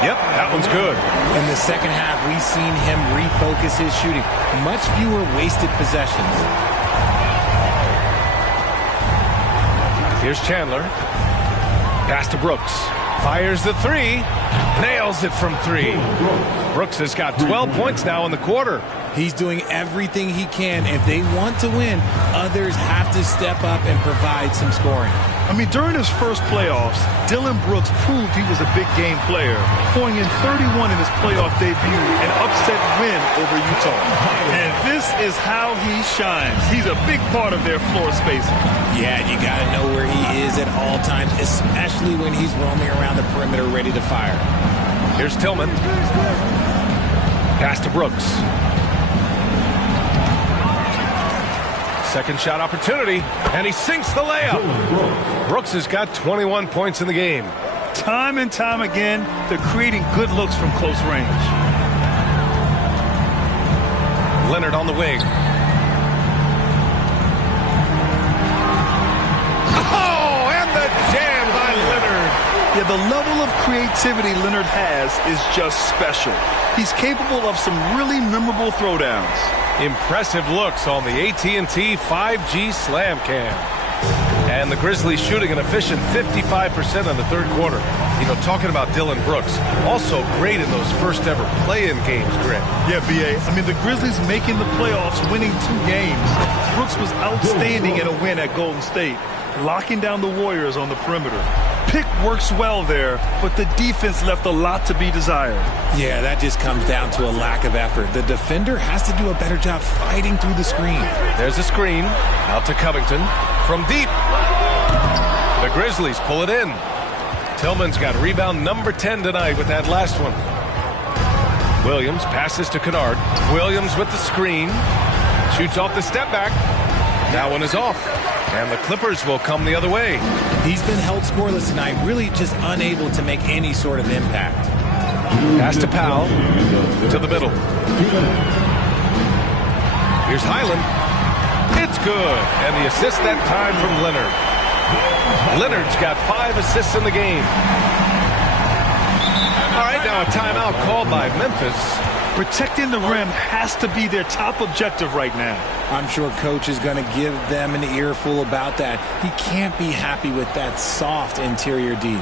Yep, that one's good. In the second half, we've seen him refocus his shooting. Much fewer wasted possessions. Here's Chandler. Pass to Brooks. Fires the 3. Nails it from 3. Brooks has got 12 points now in the quarter. He's doing everything he can. If they want to win, others have to step up and provide some scoring. I mean, during his first playoffs, Dillon Brooks proved he was a big game player, pouring in 31 in his playoff debut, an upset win over Utah. And this is how he shines. He's a big part of their floor spacing. Yeah, you got to know where he is at all times, especially when he's roaming around the perimeter ready to fire. Here's Tillman. Pass to Brooks. Second shot opportunity, and he sinks the layup. Brooks has got 21 points in the game. Time and time again, they're creating good looks from close range. Leonard on the wing. Oh, and the jam by Leonard. Yeah, the level of creativity Leonard has is just special. He's capable of some really memorable throwdowns. Impressive looks on the AT&T 5G Slam Cam. And the Grizzlies shooting an efficient 55% in the third quarter. You know, talking about Dillon Brooks, also great in those first ever play-in games, Greg. Yeah, B.A. I mean, the Grizzlies making the playoffs, winning 2 games. Brooks was outstanding in a win at Golden State, locking down the Warriors on the perimeter. Pick works well there, but the defense left a lot to be desired. Yeah, that just comes down to a lack of effort. The defender has to do a better job fighting through the screen. There's a screen. Out to Covington. From deep. The Grizzlies pull it in. Tillman's got rebound number 10 tonight with that last one. Williams passes to Kennard. Williams with the screen. Shoots off the step back. That one is off. And the Clippers will come the other way. He's been held scoreless tonight, really just unable to make any sort of impact. Pass to Powell. To the middle. Here's Highland. It's good. And the assist that time from Leonard. Leonard's got 5 assists in the game. All right, now a timeout called by Memphis. Protecting the rim has to be their top objective right now. I'm sure coach is going to give them an earful about that. He can't be happy with that soft interior D.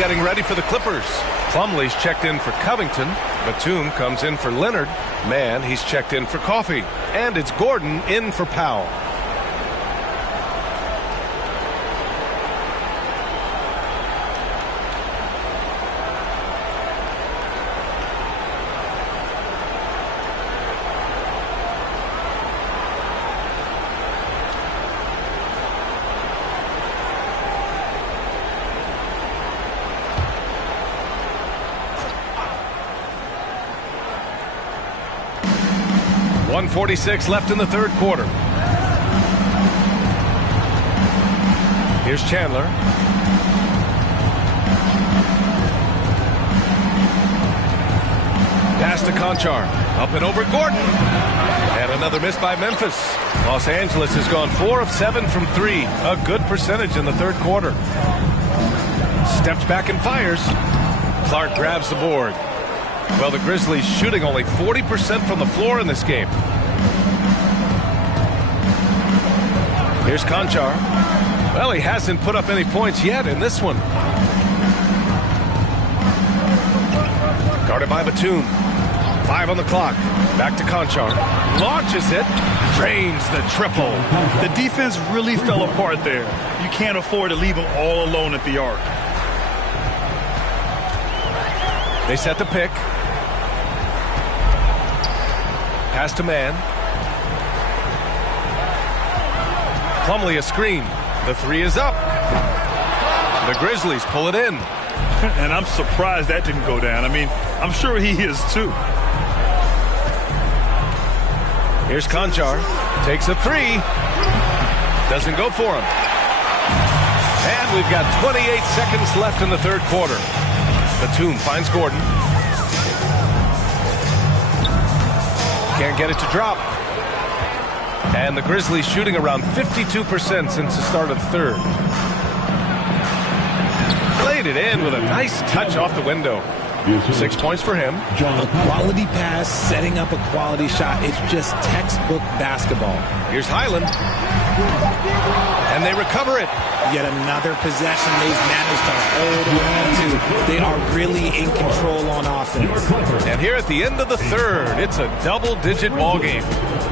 getting ready for the Clippers. Plumlee's checked in for Covington. Batum comes in for Leonard. Mann, he's checked in for Coffey. And it's Gordon in for Powell. .146 left in the third quarter. Here's Chandler. Pass to Conchar. Up and over Gordon. And another miss by Memphis. Los Angeles has gone 4 of 7 from 3. A good percentage in the third quarter. Steps back and fires. Clark grabs the board. Well, the Grizzlies shooting only 40% from the floor in this game. Here's Conchar. Well, he hasn't put up any points yet in this one. Guarded by Batum. 5 on the clock. Back to Conchar. Launches it. Drains the triple. The defense really fell apart there. You can't afford to leave them all alone at the arc. They set the pick. Pass to Mann. Plumlee a screen. The three is up. The Grizzlies pull it in. And I'm surprised that didn't go down. I mean, I'm sure he is too. Here's Conchar. Takes a three. Doesn't go for him. And we've got 28 seconds left in the third quarter. Batum finds Gordon. Can't get it to drop. And the Grizzlies shooting around 52% since the start of the third. Played it in with a nice touch off the window. 6 points for him. A quality pass, setting up a quality shot. It's just textbook basketball. Here's Highland. And they recover it. Yet another possession they've managed to hold on to. They are really in control on offense. And here at the end of the third, it's a double-digit ball game.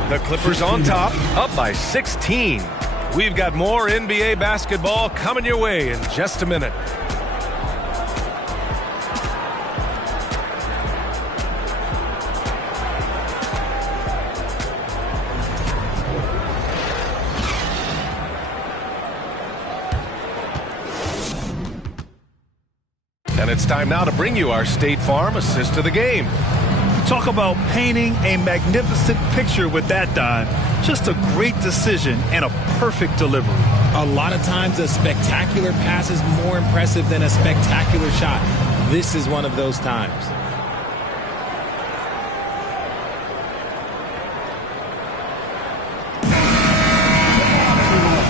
The Clippers on top, up by 16. We've got more NBA basketball coming your way in just a minute. And it's time now to bring you our State Farm assist to the game. Talk about painting a magnificent picture with that dime. Just a great decision and a perfect delivery. A lot of times a spectacular pass is more impressive than a spectacular shot. This is one of those times.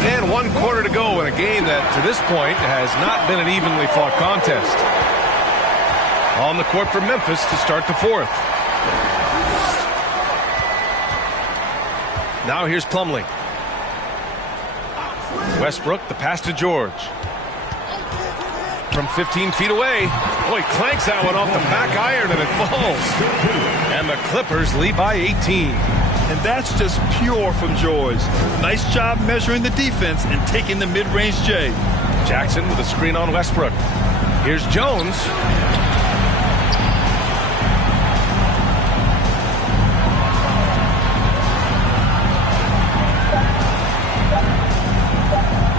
And 1 quarter to go in a game that to this point has not been an evenly fought contest. On the court for Memphis to start the fourth. Now here's Plumlee. Westbrook, the pass to George. From 15 feet away. Boy, clanks that one off the back iron and it falls. And the Clippers lead by 18. And that's just pure from George. Nice job measuring the defense and taking the mid-range J. Jackson with a screen on Westbrook. Here's Jones.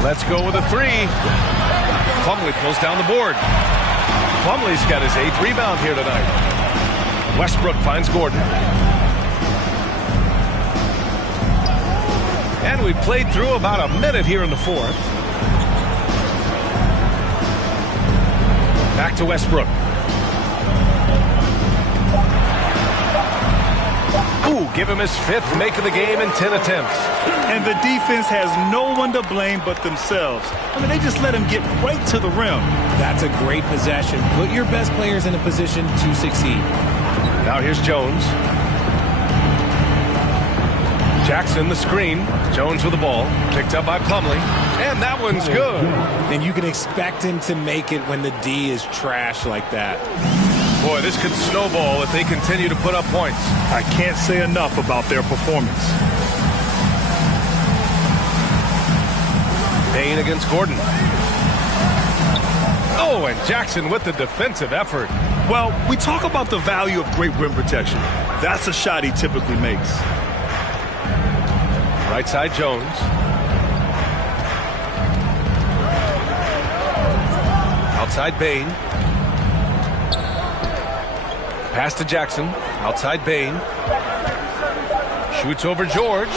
Let's go with a three. Plumlee pulls down the board. Plumlee's got his 8th rebound here tonight. Westbrook finds Gordon. And we played through about a minute here in the fourth. Back to Westbrook. Ooh, give him his 5th make of the game in 10 attempts. And the defense has no one to blame but themselves. I mean, they just let him get right to the rim. That's a great possession. Put your best players in a position to succeed. Now here's Jones. Jackson, the screen. Jones with the ball. Picked up by Plumlee. And that one's good. And you can expect him to make it when the D is trash like that. Boy, this could snowball if they continue to put up points. I can't say enough about their performance. Payne against Gordon. Oh, and Jackson with the defensive effort. Well, we talk about the value of great rim protection. That's a shot he typically makes. Right side, Jones. Outside, Payne. Pass to Jackson. Outside, Payne. Shoots over George.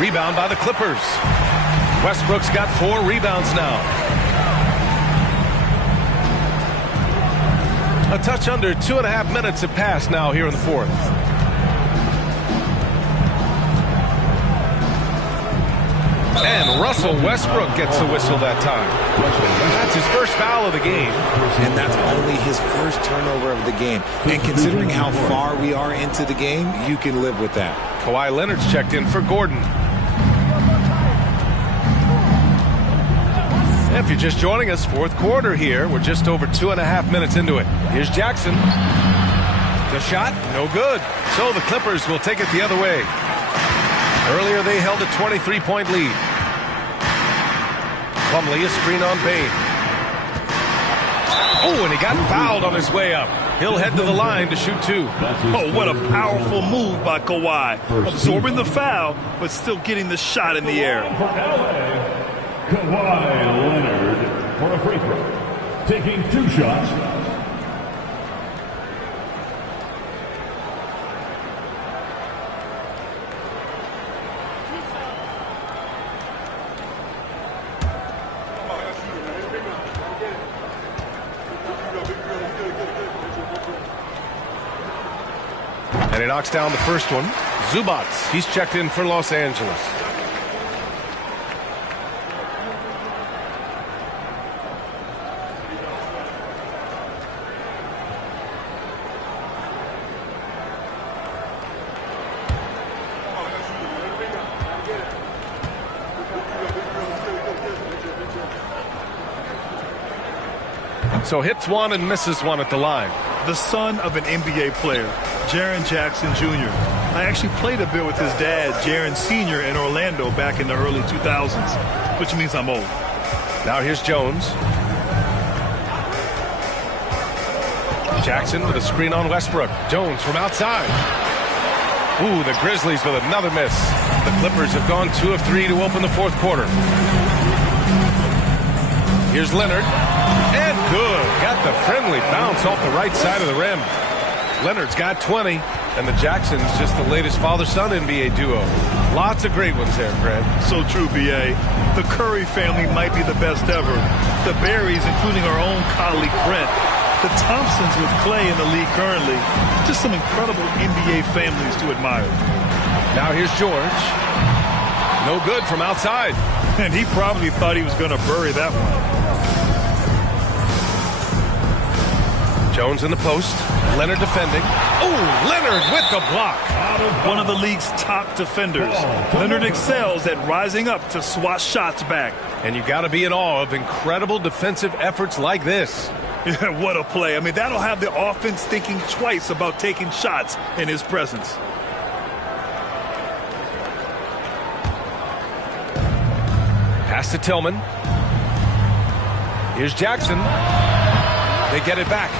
Rebound by the Clippers. Westbrook's got 4 rebounds now. A touch under 2.5 minutes have passed now here in the fourth. And Russell Westbrook gets the whistle that time. That's his first foul of the game. And that's only his first turnover of the game. And considering how far we are into the game, you can live with that. Kawhi Leonard's checked in for Gordon. If you're just joining us, fourth quarter here. We're just over 2.5 minutes into it. Here's Jackson. The shot, no good. So the Clippers will take it the other way. Earlier they held a 23-point lead. Plumlee, a screen on Payne. Oh, and he got fouled on his way up. He'll head to the line to shoot 2. Oh, what a powerful move by Kawhi. Absorbing the foul, but still getting the shot in the air. For LA, Kawhi Leonard for a free throw. Taking 2 shots. And he knocks down the first one. Zubac, he's checked in for Los Angeles. So hits one and misses one at the line. The son of an NBA player, Jaren Jackson Jr. I actually played a bit with his dad, Jaren Sr. in Orlando back in the early 2000s, which means I'm old. Now here's Jones. Jackson with a screen on Westbrook. Jones from outside. Ooh, the Grizzlies with another miss. The Clippers have gone 2 of 3 to open the fourth quarter. Here's Leonard. And good. Got the friendly bounce off the right side of the rim. Leonard's got 20. And the Jacksons just the latest father-son NBA duo. Lots of great ones there, Fred. So true, B.A. The Curry family might be the best ever. The Berries, including our own colleague Brent. The Thompsons with Clay in the league currently. Just some incredible NBA families to admire. Now here's George. No good from outside. And he probably thought he was going to bury that one. Jones in the post. Leonard defending. Oh, Leonard with the block. One of the league's top defenders. Leonard excels at rising up to swat shots back. And you got to be in awe of incredible defensive efforts like this. What a play. I mean, that'll have the offense thinking twice about taking shots in his presence. Pass to Tillman. Here's Jackson. They get it back.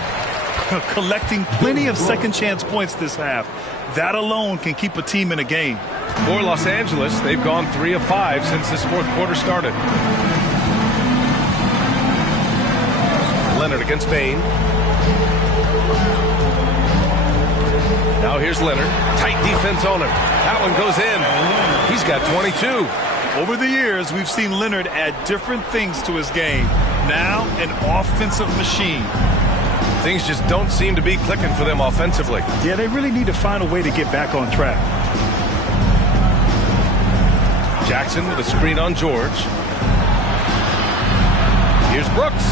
Collecting plenty of second chance points this half. That alone can keep a team in a game. For Los Angeles, they've gone 3 of 5 since this fourth quarter started. Leonard against Payne. Now here's Leonard. Tight defense on him. That one goes in. He's got 22. Over the years, we've seen Leonard add different things to his game. Now, an offensive machine. Things just don't seem to be clicking for them offensively. Yeah, they really need to find a way to get back on track. Jackson with a screen on George. Here's Brooks.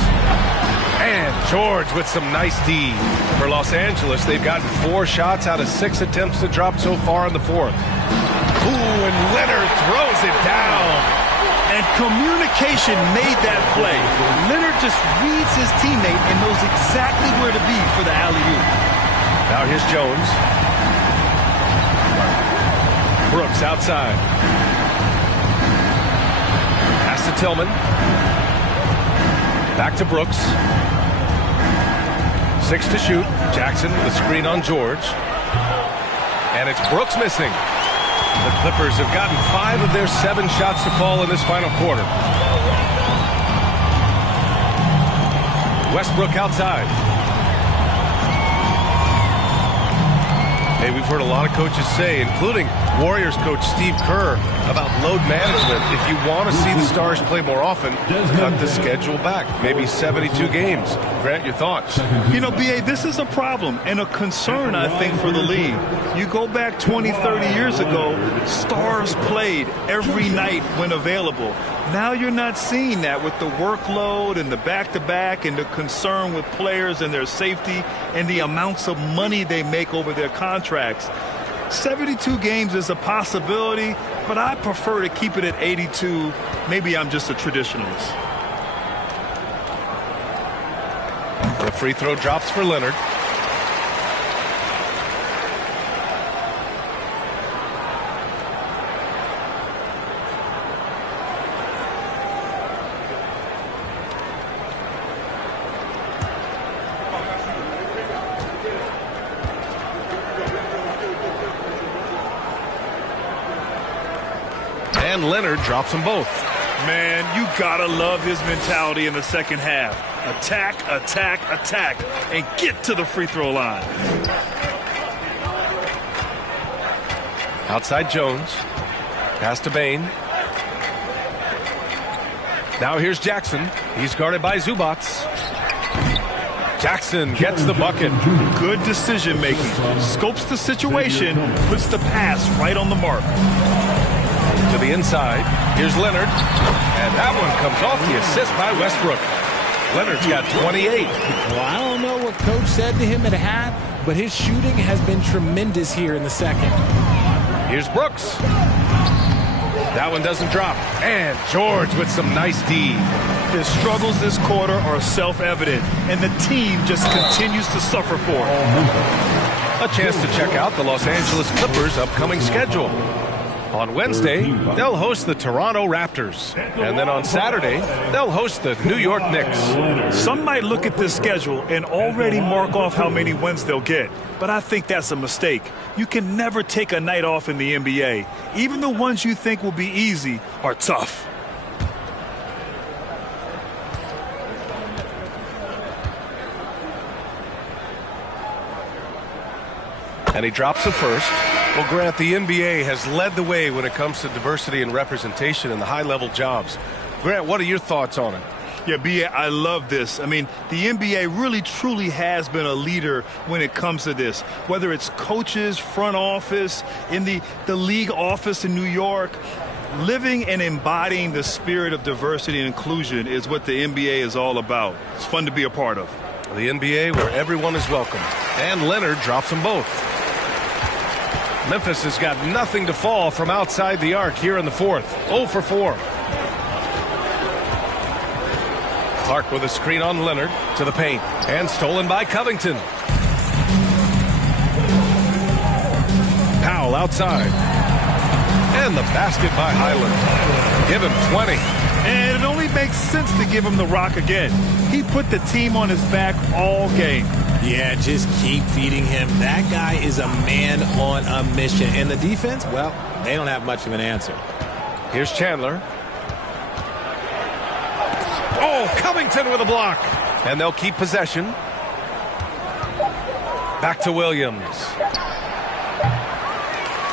And George with some nice D. For Los Angeles, they've gotten 4 shots out of 6 attempts to drop so far in the fourth. Ooh, and Leonard throws it down. And communication made that play. Leonard just reads his teammate and knows exactly where to be for the alley-oop. Now here's Jones. Brooks outside. Pass to Tillman. Back to Brooks. 6 to shoot. Jackson with a screen on George. And it's Brooks missing. The Clippers have gotten 5 of their 7 shots to fall in this final quarter. Westbrook outside. Hey, we've heard a lot of coaches say, including Warriors coach Steve Kerr, about load management. If you want to see the Stars play more often, cut the schedule back. Maybe 72 games. Grant, your thoughts? You know, B.A., this is a problem and a concern, I think, for the league. You go back 20, 30 years ago, Stars played every night when available. Now you're not seeing that with the workload and the back-to-back and the concern with players and their safety and the amounts of money they make over their contracts. 72 games is a possibility, but I prefer to keep it at 82. Maybe I'm just a traditionalist. The free throw drops for Leonard. And Leonard drops them both. Man, you gotta love his mentality in the second half. Attack, attack, attack, and get to the free throw line. Outside Jones. Pass to Bane. Now here's Jackson. He's guarded by Zubac. Jackson gets the bucket. Good decision making. Scopes the situation, puts the pass right on the mark. To the inside. Here's Leonard. And that one comes off the assist by Westbrook. Leonard's got 28. Well, I don't know what Coach said to him at half, but his shooting has been tremendous here in the second. Here's Brooks. That one doesn't drop. And George with some nice D. His struggles this quarter are self-evident, and the team just continues to suffer for it. A chance to check out the Los Angeles Clippers' upcoming schedule. On Wednesday, they'll host the Toronto Raptors. And then on Saturday, they'll host the New York Knicks. Some might look at this schedule and already mark off how many wins they'll get. But I think that's a mistake. You can never take a night off in the NBA. Even the ones you think will be easy are tough. And he drops the first. Well, Grant, the NBA has led the way when it comes to diversity and representation in the high-level jobs. Grant, what are your thoughts on it? Yeah, B.A., I love this. I mean, the NBA really, truly has been a leader when it comes to this. Whether it's coaches, front office, in the league office in New York, living and embodying the spirit of diversity and inclusion is what the NBA is all about. It's fun to be a part of. The NBA where everyone is welcome. And Leonard drops them both. Memphis has got nothing to fall from outside the arc here in the fourth. 0 for 4. Clark with a screen on Leonard to the paint. And stolen by Covington. Powell outside. And the basket by Highland. Give him 20. And it only makes sense to give him the rock again. He put the team on his back all game. Yeah, just keep feeding him. That guy is a man on a mission. And the defense, well, they don't have much of an answer. Here's Chandler. Oh, Covington with a block. And they'll keep possession. Back to Williams.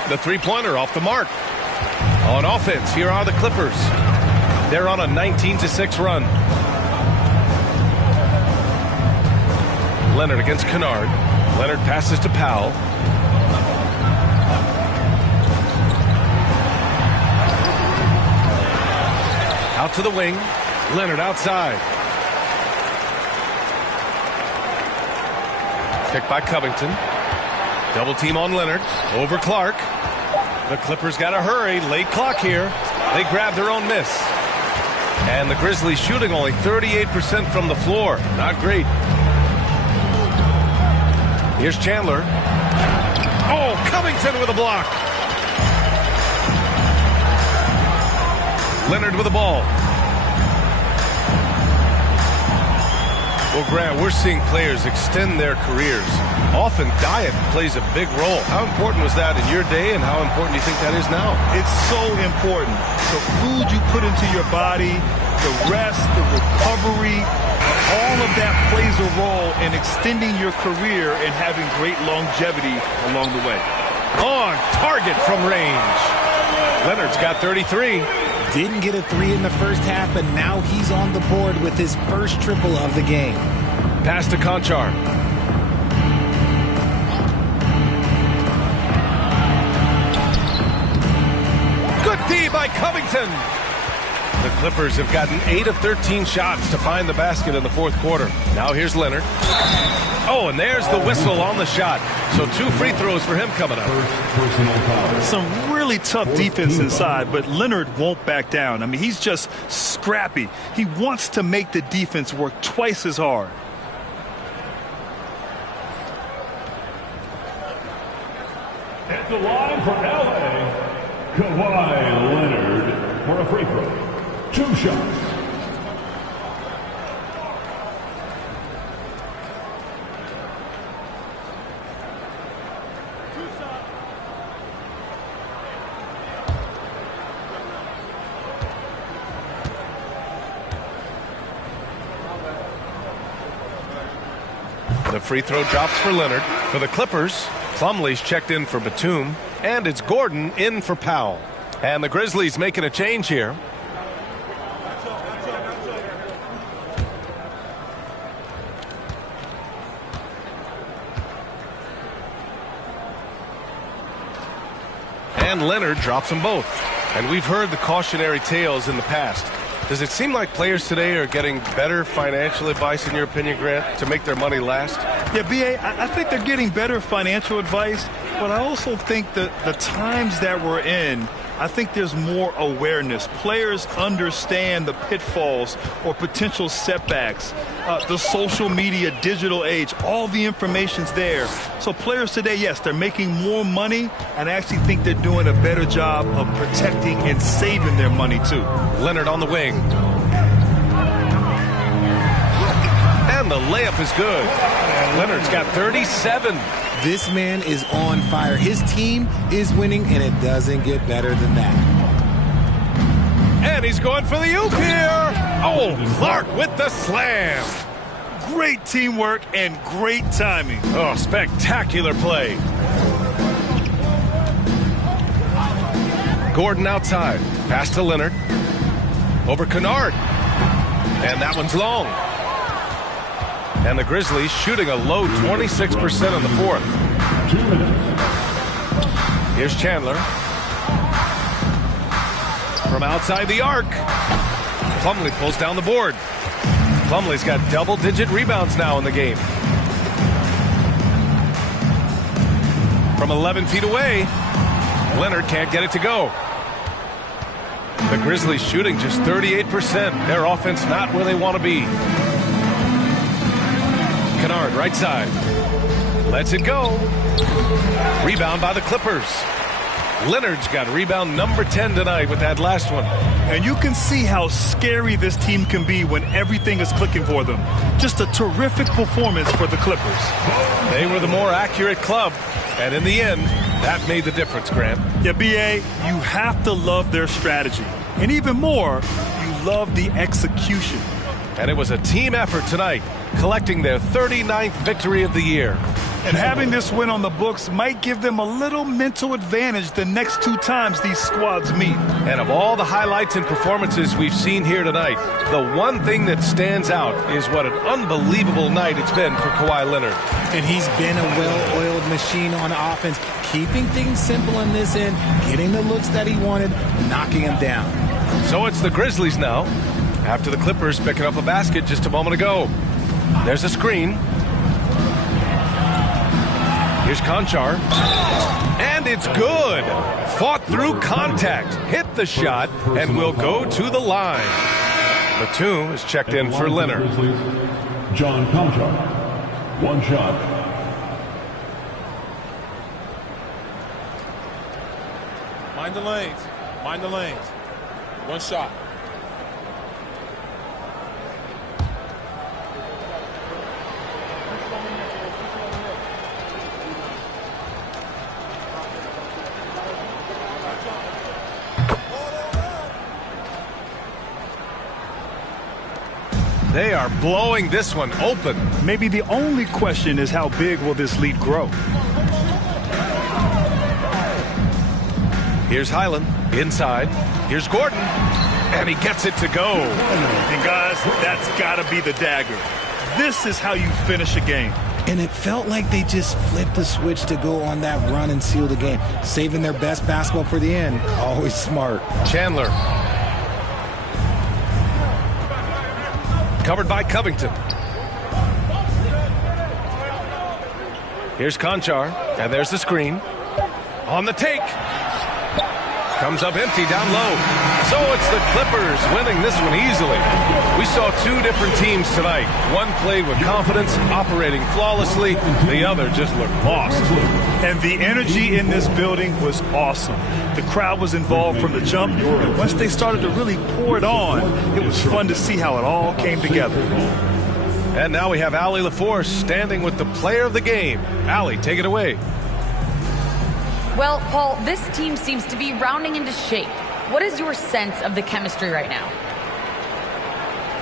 The three-pointer off the mark. On offense, here are the Clippers. They're on a 19-6 run. Leonard against Kennard. Leonard passes to Powell. Out to the wing. Leonard outside. Picked by Covington. Double team on Leonard. Over Clark. The Clippers got to hurry. Late clock here. They grab their own miss. And the Grizzlies shooting only 38% from the floor. Not great. Here's Chandler. Oh, Covington with a block. Leonard with the ball. Well, Grant, we're seeing players extend their careers. Often diet plays a big role. How important was that in your day, and how important do you think that is now? It's so important. The food you put into your body, the rest, the recovery, all of that plays a role in extending your career and having great longevity along the way. On target from range. Leonard's got 33. Didn't get a 3 in the first half, but now he's on the board with his first triple of the game. Pass to Conchar. Good D by Covington. The Clippers have gotten 8 of 13 shots to find the basket in the fourth quarter. Now here's Leonard. Oh, and there's the whistle on the shot. So 2 free throws for him coming up. Some really tough defense inside, but Leonard won't back down. I mean, he's just scrappy. He wants to make the defense work twice as hard. At the line for LA, Kawhi Leonard for a free throw. 2 shots. The free throw drops for Leonard. For the Clippers, Plumlee's checked in for Batum, and it's Gordon in for Powell. And the Grizzlies making a change here. And Leonard drops them both. And we've heard the cautionary tales in the past. Does it seem like players today are getting better financial advice, in your opinion, Grant, to make their money last? Yeah, B.A., I think they're getting better financial advice, but I also think that the times that we're in, I think there's more awareness. Players understand the pitfalls or potential setbacks, the social media, digital age, all the information's there. So players today, yes, they're making more money, and I actually think they're doing a better job of protecting and saving their money, too. Leonard on the wing. And the layup is good. Leonard's got 37. This man is on fire. His team is winning, and it doesn't get better than that. And he's going for the oop here. Oh, Clark with the slam. Great teamwork and great timing. Oh, spectacular play. Gordon outside. Pass to Leonard. Over Kennard. And that one's long. And the Grizzlies shooting a low 26% in the fourth. 2 minutes. Here's Chandler. From outside the arc. Plumlee pulls down the board. Plumlee's got double-digit rebounds now in the game. From 11 feet away, Leonard can't get it to go. The Grizzlies shooting just 38%. Their offense not where they want to be. Kennard, right side. Lets it go. Rebound by the Clippers. Leonard's got rebound number 10 tonight with that last one. And you can see how scary this team can be when everything is clicking for them. Just a terrific performance for the Clippers. They were the more accurate club, and in the end, that made the difference, Grant. Yeah, B.A., you have to love their strategy. And even more, you love the execution. And it was a team effort tonight, collecting their 39th victory of the year. And having this win on the books might give them a little mental advantage the next 2 times these squads meet. And of all the highlights and performances we've seen here tonight, the one thing that stands out is what an unbelievable night it's been for Kawhi Leonard. And he's been a well-oiled machine on offense, keeping things simple in this end, getting the looks that he wanted, knocking them down. So it's the Grizzlies now, after the Clippers picking up a basket just a moment ago. There's a screen. Here's Conchar. And it's good. Fought through contact. Hit the shot and will go to the line. Batum is checked in for Leonard. John Conchar. One shot. Mind the lanes. Mind the lanes. One shot. They are blowing this one open. Maybe the only question is how big will this lead grow? Here's Highland inside. Here's Gordon. And he gets it to go. And guys, that's got to be the dagger. This is how you finish a game. And it felt like they just flipped the switch to go on that run and seal the game. Saving their best basketball for the end. Always smart. Chandler. Covered by Covington. Here's Conchar. And there's the screen. On the take. Comes up empty down low. So it's the Clippers winning this one easily. We saw two different teams tonight. One played with confidence, operating flawlessly. The other just looked lost. And the energy in this building was awesome. The crowd was involved from the jump. And once they started to really pour it on, it was fun to see how it all came together. And now we have Allie LaForce standing with the player of the game. Allie, take it away. Well, Paul, this team seems to be rounding into shape. What is your sense of the chemistry right now?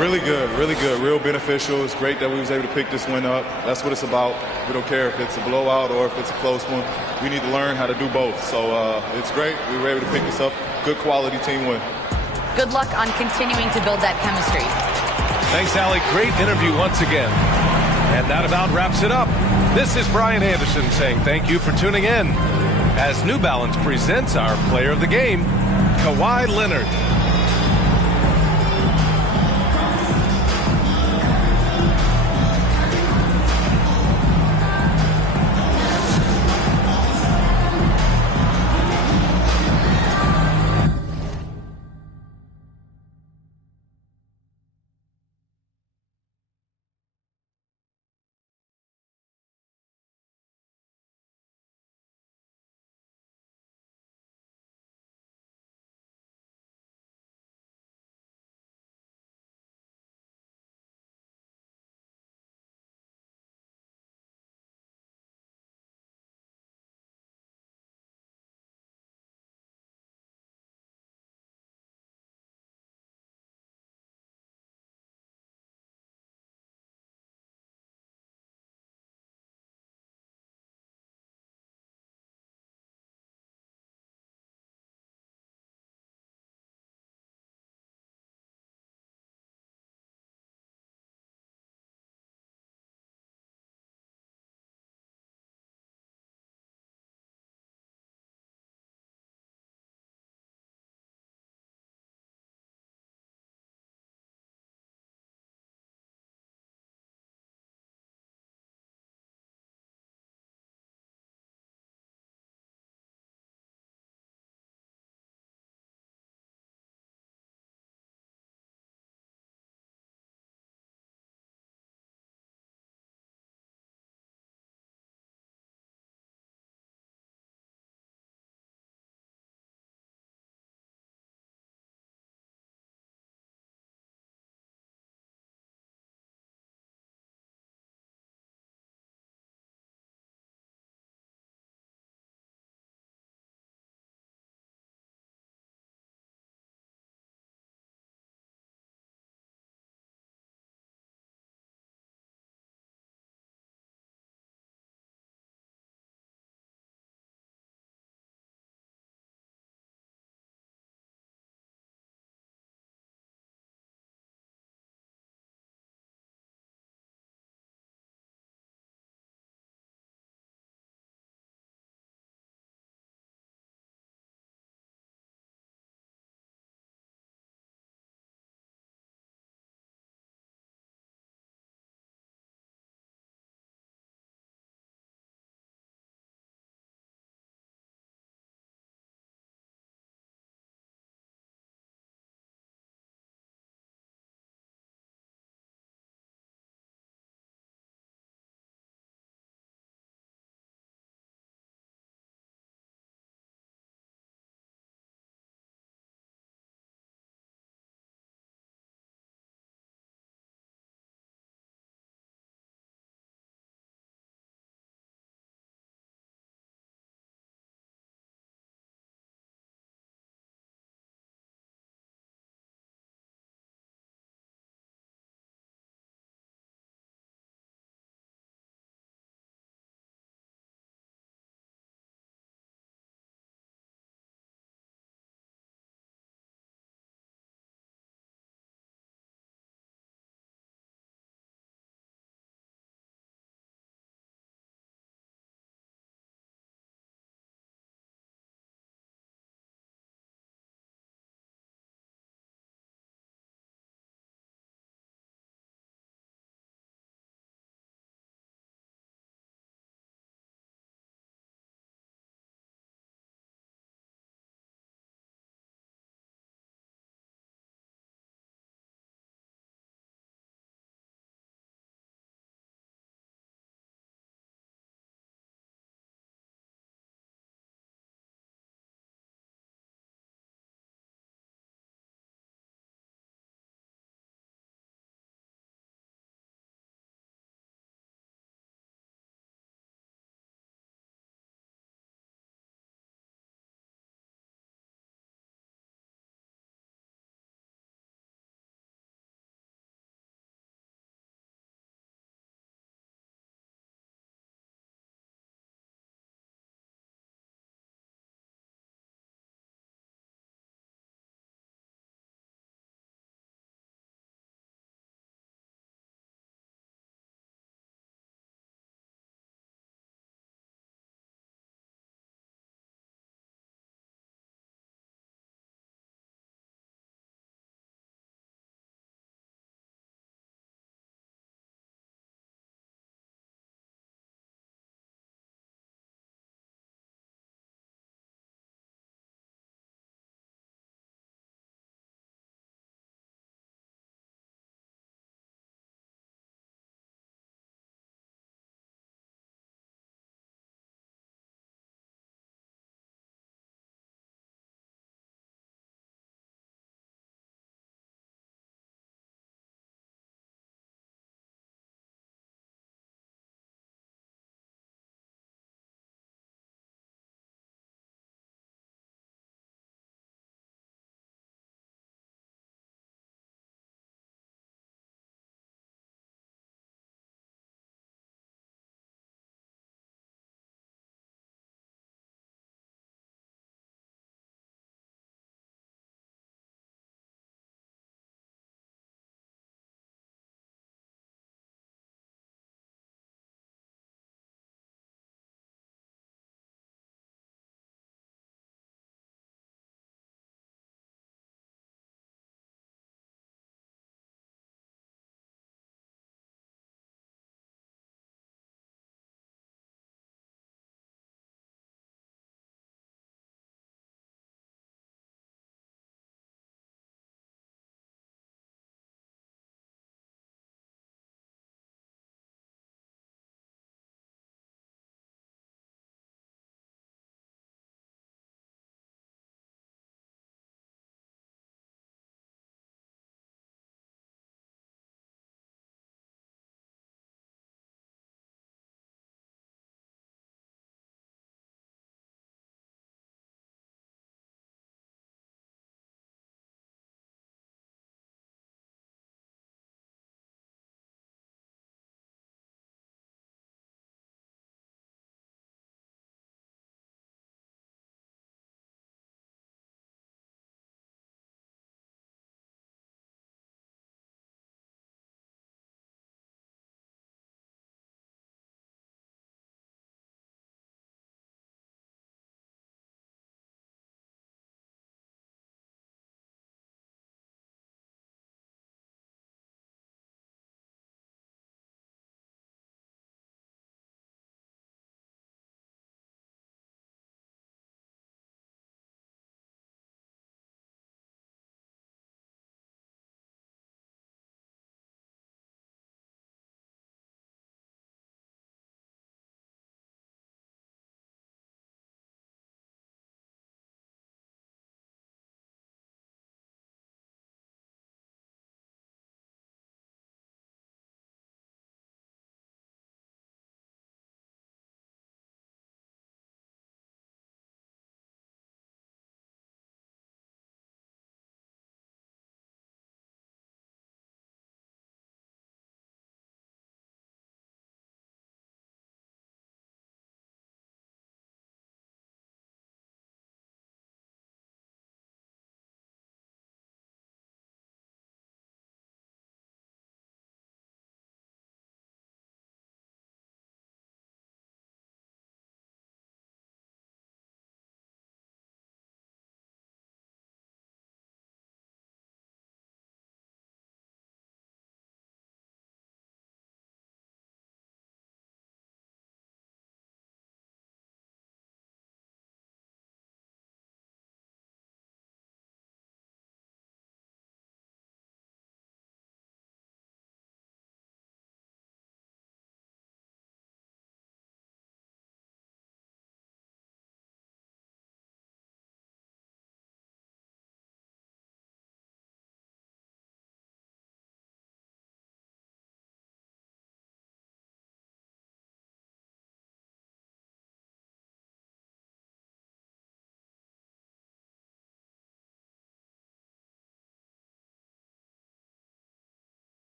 Really good, really good, real beneficial. It's great that we was able to pick this one up. That's what it's about. We don't care if it's a blowout or if it's a close one. We need to learn how to do both. So it's great. We were able to pick this up. Good quality team win. Good luck on continuing to build that chemistry. Thanks, Allie. Great interview once again. And that about wraps it up. This is Brian Anderson saying thank you for tuning in as New Balance presents our player of the game, Kawhi Leonard.